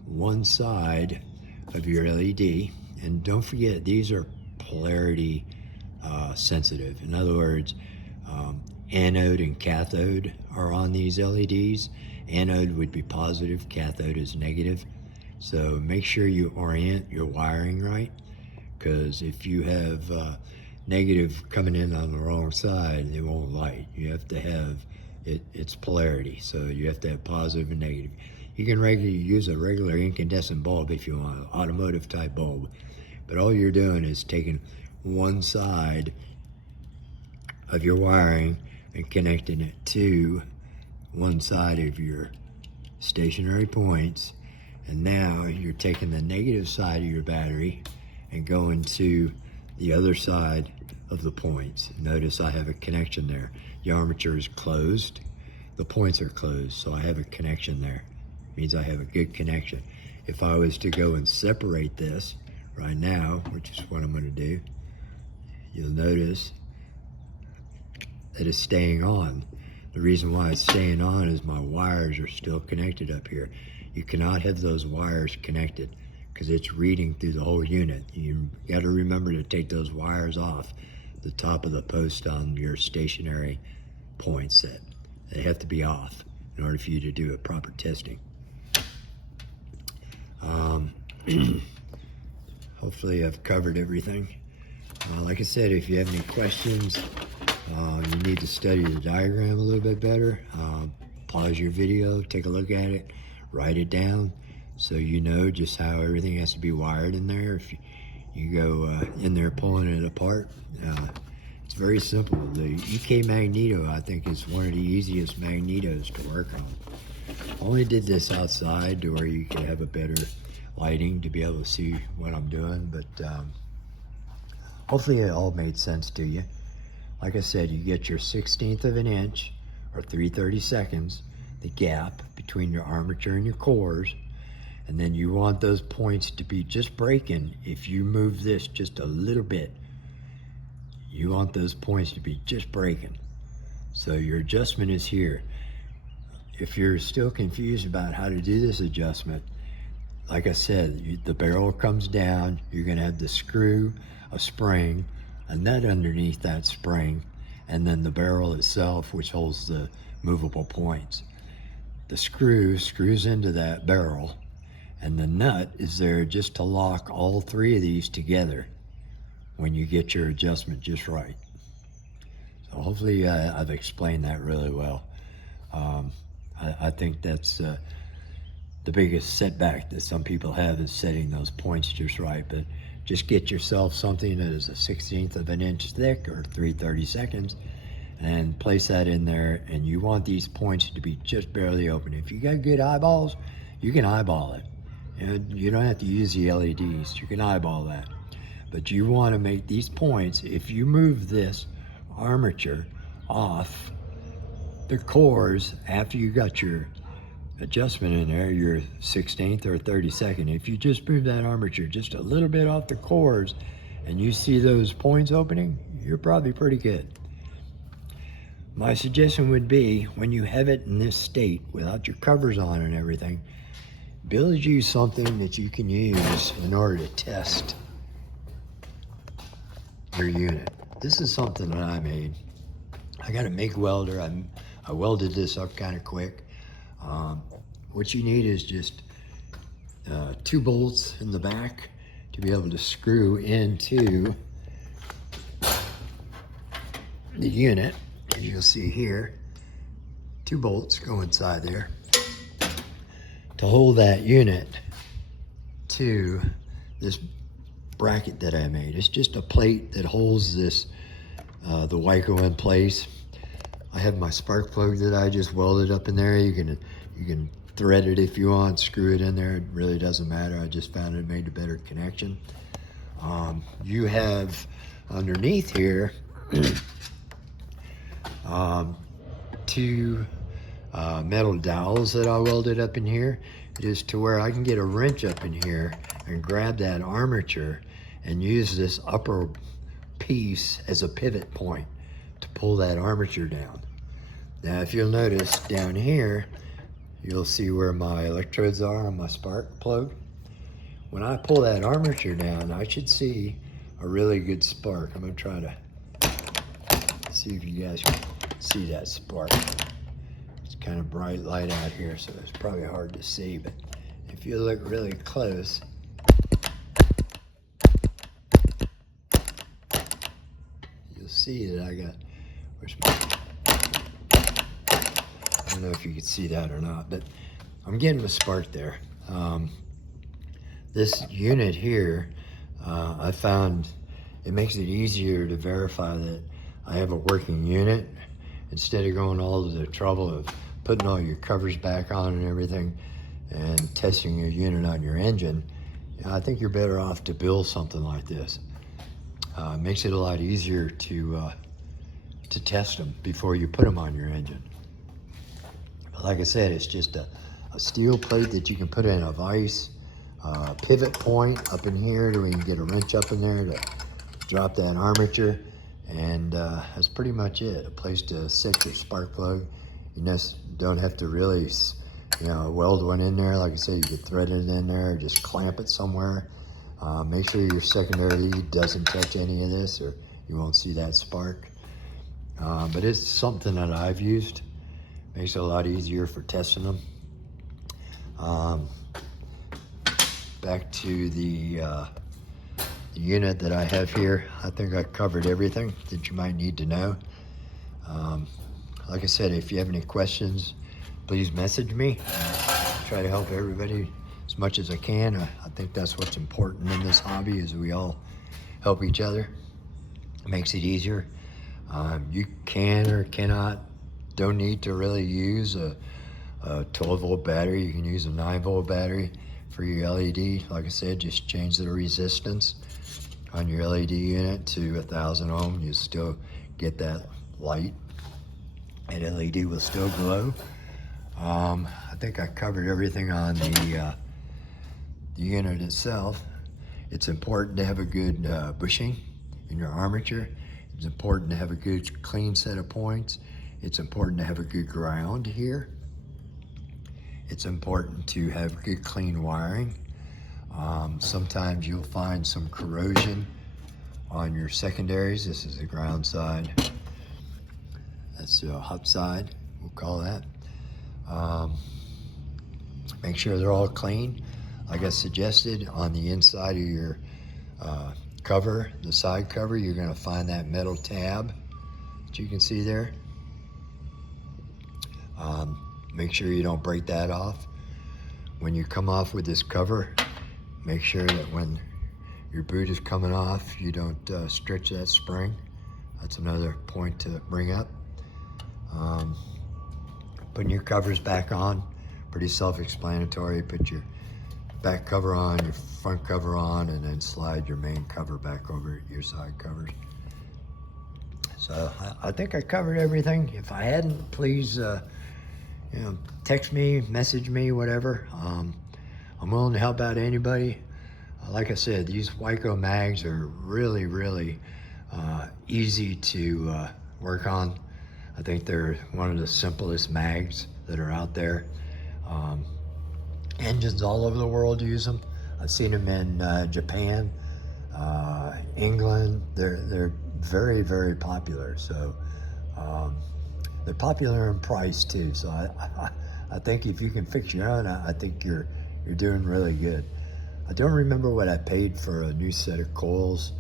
one side of your LED, and don't forget these are polarity sensitive. In other words, anode and cathode are on these LEDs. Anode would be positive, cathode is negative. So make sure you orient your wiring right, because if you have negative coming in on the wrong side, it won't light. You have to have its polarity, so you have to have positive and negative. You can use a regular incandescent bulb if you want, an automotive type bulb, but all you're doing is taking one side of your wiring and connecting it to one side of your stationary points, and now you're taking the negative side of your battery and going to the other side of the points. Notice I have a connection there. The armature is closed, the points are closed, so I have a connection there. It means I have a good connection. If I was to go and separate this right now, which is what I'm going to do, you'll notice that it's staying on. The reason why it's staying on is my wires are still connected up here. You cannot have those wires connected because it's reading through the whole unit. You got to remember to take those wires off the top of the post on your stationary point set. They have to be off in order for you to do a proper testing. Hopefully I've covered everything. Like I said, if you have any questions, you need to study the diagram a little bit better. Pause your video, take a look at it, write it down so you know just how everything has to be wired in there. If you go in there pulling it apart, it's very simple. The EK Magneto, I think, is one of the easiest magnetos to work on. Only did this outside to where you can have a better lighting to be able to see what I'm doing, but hopefully it all made sense to you. Like I said, you get your 1/16 of an inch or 3/32, the gap between your armature and your cores, and then you want those points to be just breaking. If you move this just a little bit, you want those points to be just breaking. So your adjustment is here. If you're still confused about how to do this adjustment, like I said, the barrel comes down, you're gonna have the screw, a spring, a nut underneath that spring, and then the barrel itself, which holds the movable points. The screw screws into that barrel, and the nut is there just to lock all three of these together when you get your adjustment just right. So hopefully I've explained that really well. I think that's the biggest setback that some people have is setting those points just right, but just get yourself something that is a 1/16 of an inch thick or 3/32 and place that in there, and you want these points to be just barely open. If you got good eyeballs, you can eyeball it. And you don't have to use the LEDs, you can eyeball that. But you want to make these points, if you move this armature off the cores after you got your adjustment in there, your 1/16 or 32nd, if you just move that armature just a little bit off the cores and you see those points opening, you're probably pretty good. My suggestion would be, when you have it in this state, without your covers on and everything, be able to use something that you can use in order to test your unit. This is something that I made. I got a MIG welder. I welded this up kind of quick. What you need is just 2 bolts in the back to be able to screw into the unit. As you'll see here, 2 bolts go inside there to hold that unit to this bracket that I made. It's just a plate that holds this the Wico in place. I have my spark plug that I just welded up in there. You can thread it if you want, screw it in there. It really doesn't matter. I just found it made a better connection. You have underneath here 2 metal dowels that I welded up in here. It is to where I can get a wrench up in here and grab that armature and use this upper piece as a pivot point to pull that armature down. Now, if you'll notice down here, you'll see where my electrodes are on my spark plug. When I pull that armature down, I should see a really good spark. I'm gonna try to see if you guys can see that spark. It's kind of bright light out here, so it's probably hard to see, but if you look really close, you'll see that I got, I don't know if you can see that or not, but I'm getting a spark there. This unit here, I found it makes it easier to verify that I have a working unit, instead of going all to the trouble of putting all your covers back on and everything and testing your unit on your engine. I think you're better off to build something like this. It makes it a lot easier to test them before you put them on your engine. But like I said, it's just a steel plate that you can put in a vise, pivot point up in here to where you can get a wrench up in there to drop that armature, and that's pretty much it. A place to set your spark plug. You just don't have to really, weld one in there. Like I said, you could thread it in there, or just clamp it somewhere. Make sure your secondary lead doesn't touch any of this, or you won't see that spark. But it's something that I've used. Makes it a lot easier for testing them. Back to the unit that I have here. I think I covered everything that you might need to know. Like I said, if you have any questions, please message me. Try to help everybody as much as I can. I think that's what's important in this hobby, is we all help each other. It makes it easier. You can or don't need to really use a 12-volt battery. You can use a 9-volt battery for your LED. Like I said, just change the resistance on your LED unit to 1,000 ohm. You still get that light, and LED will still glow. I think I covered everything on the unit itself. It's important to have a good bushing in your armature. It's important to have a good clean set of points. It's important to have a good ground here. It's important to have good clean wiring. Sometimes you'll find some corrosion on your secondaries. This is the ground side. That's the hot side, we'll call that. Make sure they're all clean. Like I suggested, on the inside of your cover, the side cover, you're gonna find that metal tab that you can see there. Make sure you don't break that off. When you come off with this cover, make sure that when your boot is coming off, you don't stretch that spring. That's another point to bring up. Putting your covers back on, pretty self-explanatory. Put your back cover on, your front cover on, and then slide your main cover back over your side covers. So I think I covered everything. If I hadn't, please text me, message me, whatever. I'm willing to help out anybody. Like I said, these Wico mags are really easy to work on. I think they're one of the simplest mags that are out there. Um, Engines all over the world use them. I've seen them in Japan, England. They're very popular. So um, they're popular in price too. So I think if you can fix your own, I think you're doing really good. I don't remember what I paid for a new set of coils.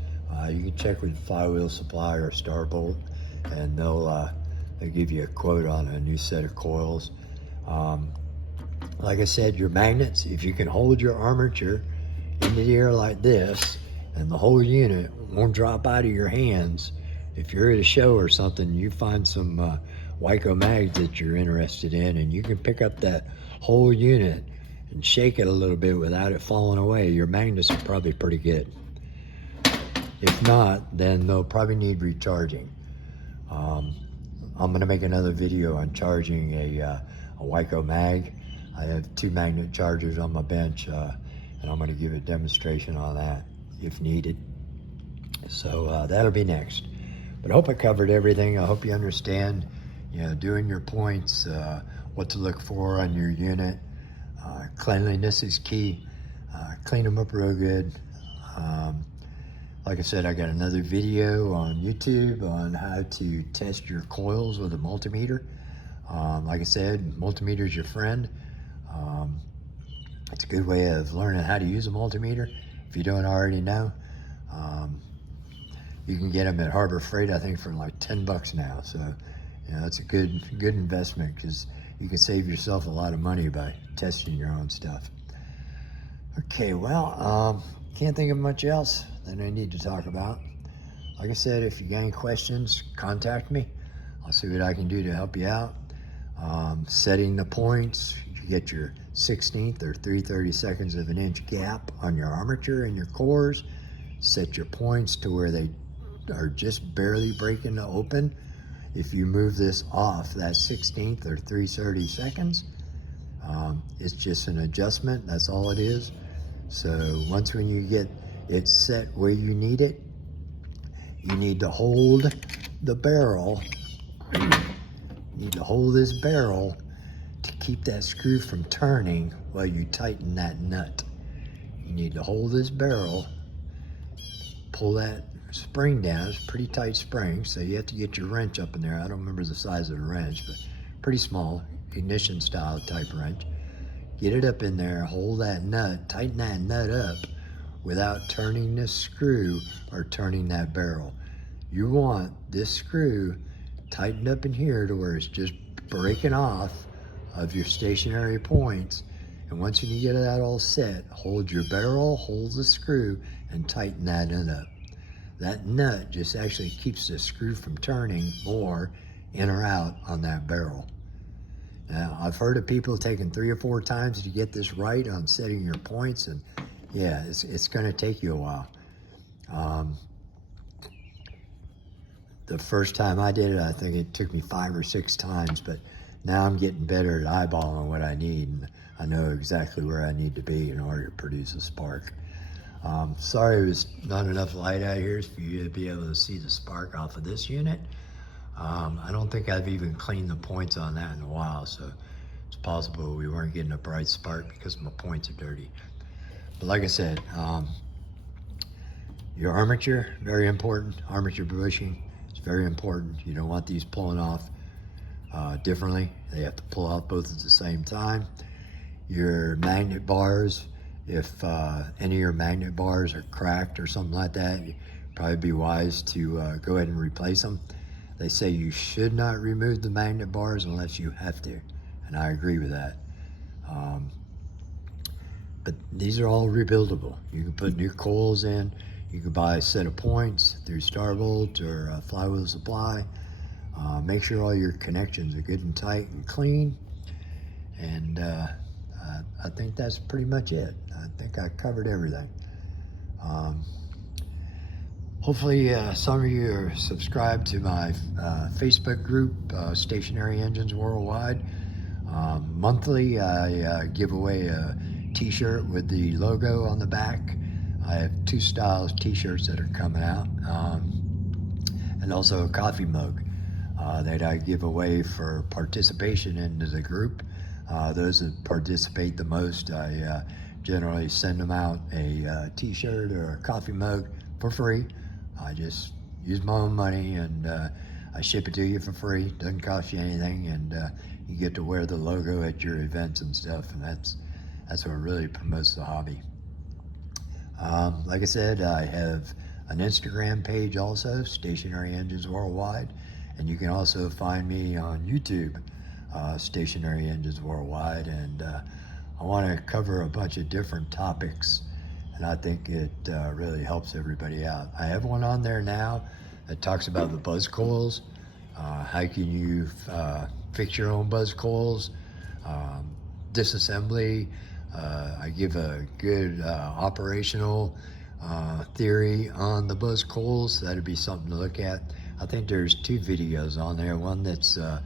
You can check with Flywheel Supply or Starbolt, and they'll give you a quote on a new set of coils. Like I said, your magnets, if you can hold your armature into the air like this, and the whole unit won't drop out of your hands. If you're at a show or something, you find some Wico mags that you're interested in, and you can pick up that whole unit and shake it a little bit without it falling away, your magnets are probably pretty good. If not, then they'll probably need recharging. I'm going to make another video on charging a Wico mag. I have 2 magnet chargers on my bench, and I'm going to give a demonstration on that if needed. So that'll be next. But I hope I covered everything. I hope you understand, doing your points, what to look for on your unit. Cleanliness is key. Clean them up real good. Like I said, I got another video on YouTube on how to test your coils with a multimeter. Like I said, multimeter is your friend. It's a good way of learning how to use a multimeter. If you don't already know, you can get them at Harbor Freight, I think, for like $10 now. So, that's a good investment, because you can save yourself a lot of money by testing your own stuff. Okay, well, can't think of much else that I need to talk about. Like I said, if you got any questions, contact me. I'll see what I can do to help you out. Setting the points, you get your 16th or 3/32 of an inch gap on your armature and your cores. Set your points to where they are just barely breaking open. If you move this off that 16th or 3/32, it's just an adjustment. That's all it is. So once when you get it set where you need it, you need to hold the barrel. You need to hold this barrel to keep that screw from turning while you tighten that nut. You need to hold this barrel, pull that spring down. It's a pretty tight spring, so you have to get your wrench up in there. I don't remember the size of the wrench, but pretty small, ignition style type wrench. Get it up in there, hold that nut, tighten that nut up without turning this screw or turning that barrel. You want this screw tightened up in here to where it's just breaking off of your stationary points. And once you get that all set, hold your barrel, hold the screw, and tighten that nut up. That nut just actually keeps the screw from turning more in or out on that barrel. Now, I've heard of people taking 3 or 4 times to get this right on setting your points, and yeah, it's going to take you a while. The first time I did it, I think it took me 5 or 6 times, but now I'm getting better at eyeballing what I need, and I know exactly where I need to be in order to produce a spark. Sorry it was not enough light out here for you to be able to see the spark off of this unit. I don't think I've even cleaned the points on that in a while, so it's possible we weren't getting a bright spark because my points are dirty. But like I said, your armature, very important. Armature bushing is very important. You don't want these pulling off differently. They have to pull out both at the same time. Your magnet bars, if any of your magnet bars are cracked or something like that, it'd probably be wise to go ahead and replace them. They say you should not remove the magnet bars unless you have to, and I agree with that. But these are all rebuildable. You can put new coils in. You can buy a set of points through Starbolt or Flywheel Supply. Make sure all your connections are good and tight and clean. And I think that's pretty much it. I think I covered everything. Hopefully some of you are subscribed to my Facebook group, Stationary Engines Worldwide. Monthly, I give away a t-shirt with the logo on the back. I have 2 styles t-shirts that are coming out, and also a coffee mug that I give away for participation into the group. Those that participate the most, I generally send them out a t-shirt or a coffee mug for free. I just use my own money, and I ship it to you for free. Doesn't cost you anything, and you get to wear the logo at your events and stuff, and that's what really promotes the hobby. Like I said, I have an Instagram page also, Stationary Engines Worldwide, and you can also find me on YouTube, Stationary Engines Worldwide, and I want to cover a bunch of different topics, and I think it really helps everybody out. I have one on there now that talks about the buzz coils. How can you fix your own buzz coils, disassembly. I give a good operational theory on the buzz coils. That'd be something to look at. I think there's 2 videos on there. One that's a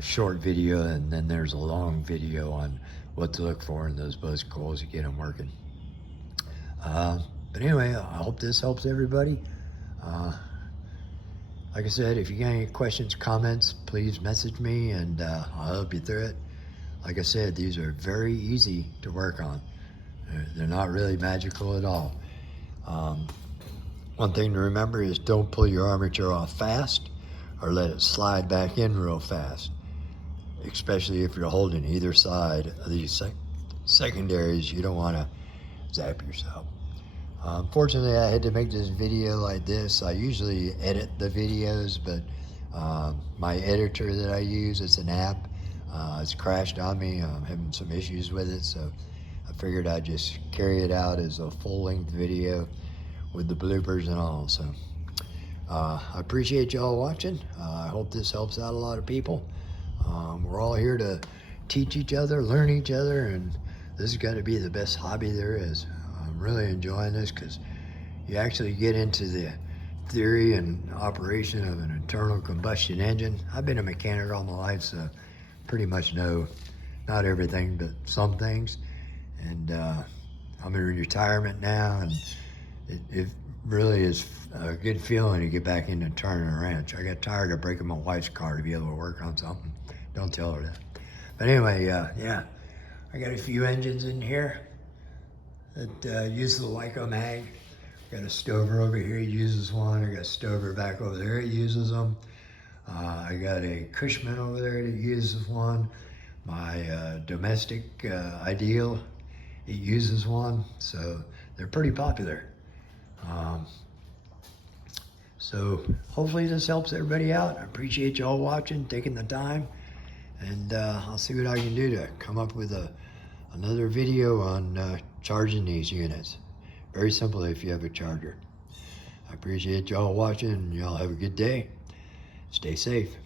short video, and then there's a long video on what to look for in those buzz coils to get them working. But anyway, I hope this helps everybody. Like I said, if you got any questions, comments, please message me, and I'll help you through it. Like I said, these are very easy to work on. They're not really magical at all. One thing to remember is don't pull your armature off fast or let it slide back in real fast, especially if you're holding either side of these secondaries. You don't want to zap yourself. Unfortunately, I had to make this video like this. I usually edit the videos, but my editor that I use, it's an app. It's crashed on me. I'm having some issues with it, so I figured I'd just carry it out as a full-length video with the bloopers and all. So I appreciate y'all watching. I hope this helps out a lot of people. We're all here to teach each other, learn each other, and this has got to be the best hobby there is. I'm really enjoying this because you actually get into the theory and operation of an internal combustion engine. I've been a mechanic all my life, so pretty much know not everything, but some things. And I'm in retirement now, and it really is a good feeling to get back into turning a wrench. I got tired of breaking my wife's car to be able to work on something. Don't tell her that. But anyway, yeah, I got a few engines in here that use the Wico mag. Got a stover over here, he uses one. I got a stover back over there, he uses them. I got a Cushman over there that uses one. My domestic Ideal, it uses one. So they're pretty popular. So hopefully this helps everybody out. I appreciate y'all watching, taking the time, and I'll see what I can do to come up with another video on charging these units. Very simple if you have a charger. I appreciate y'all watching, and y'all have a good day. Stay safe.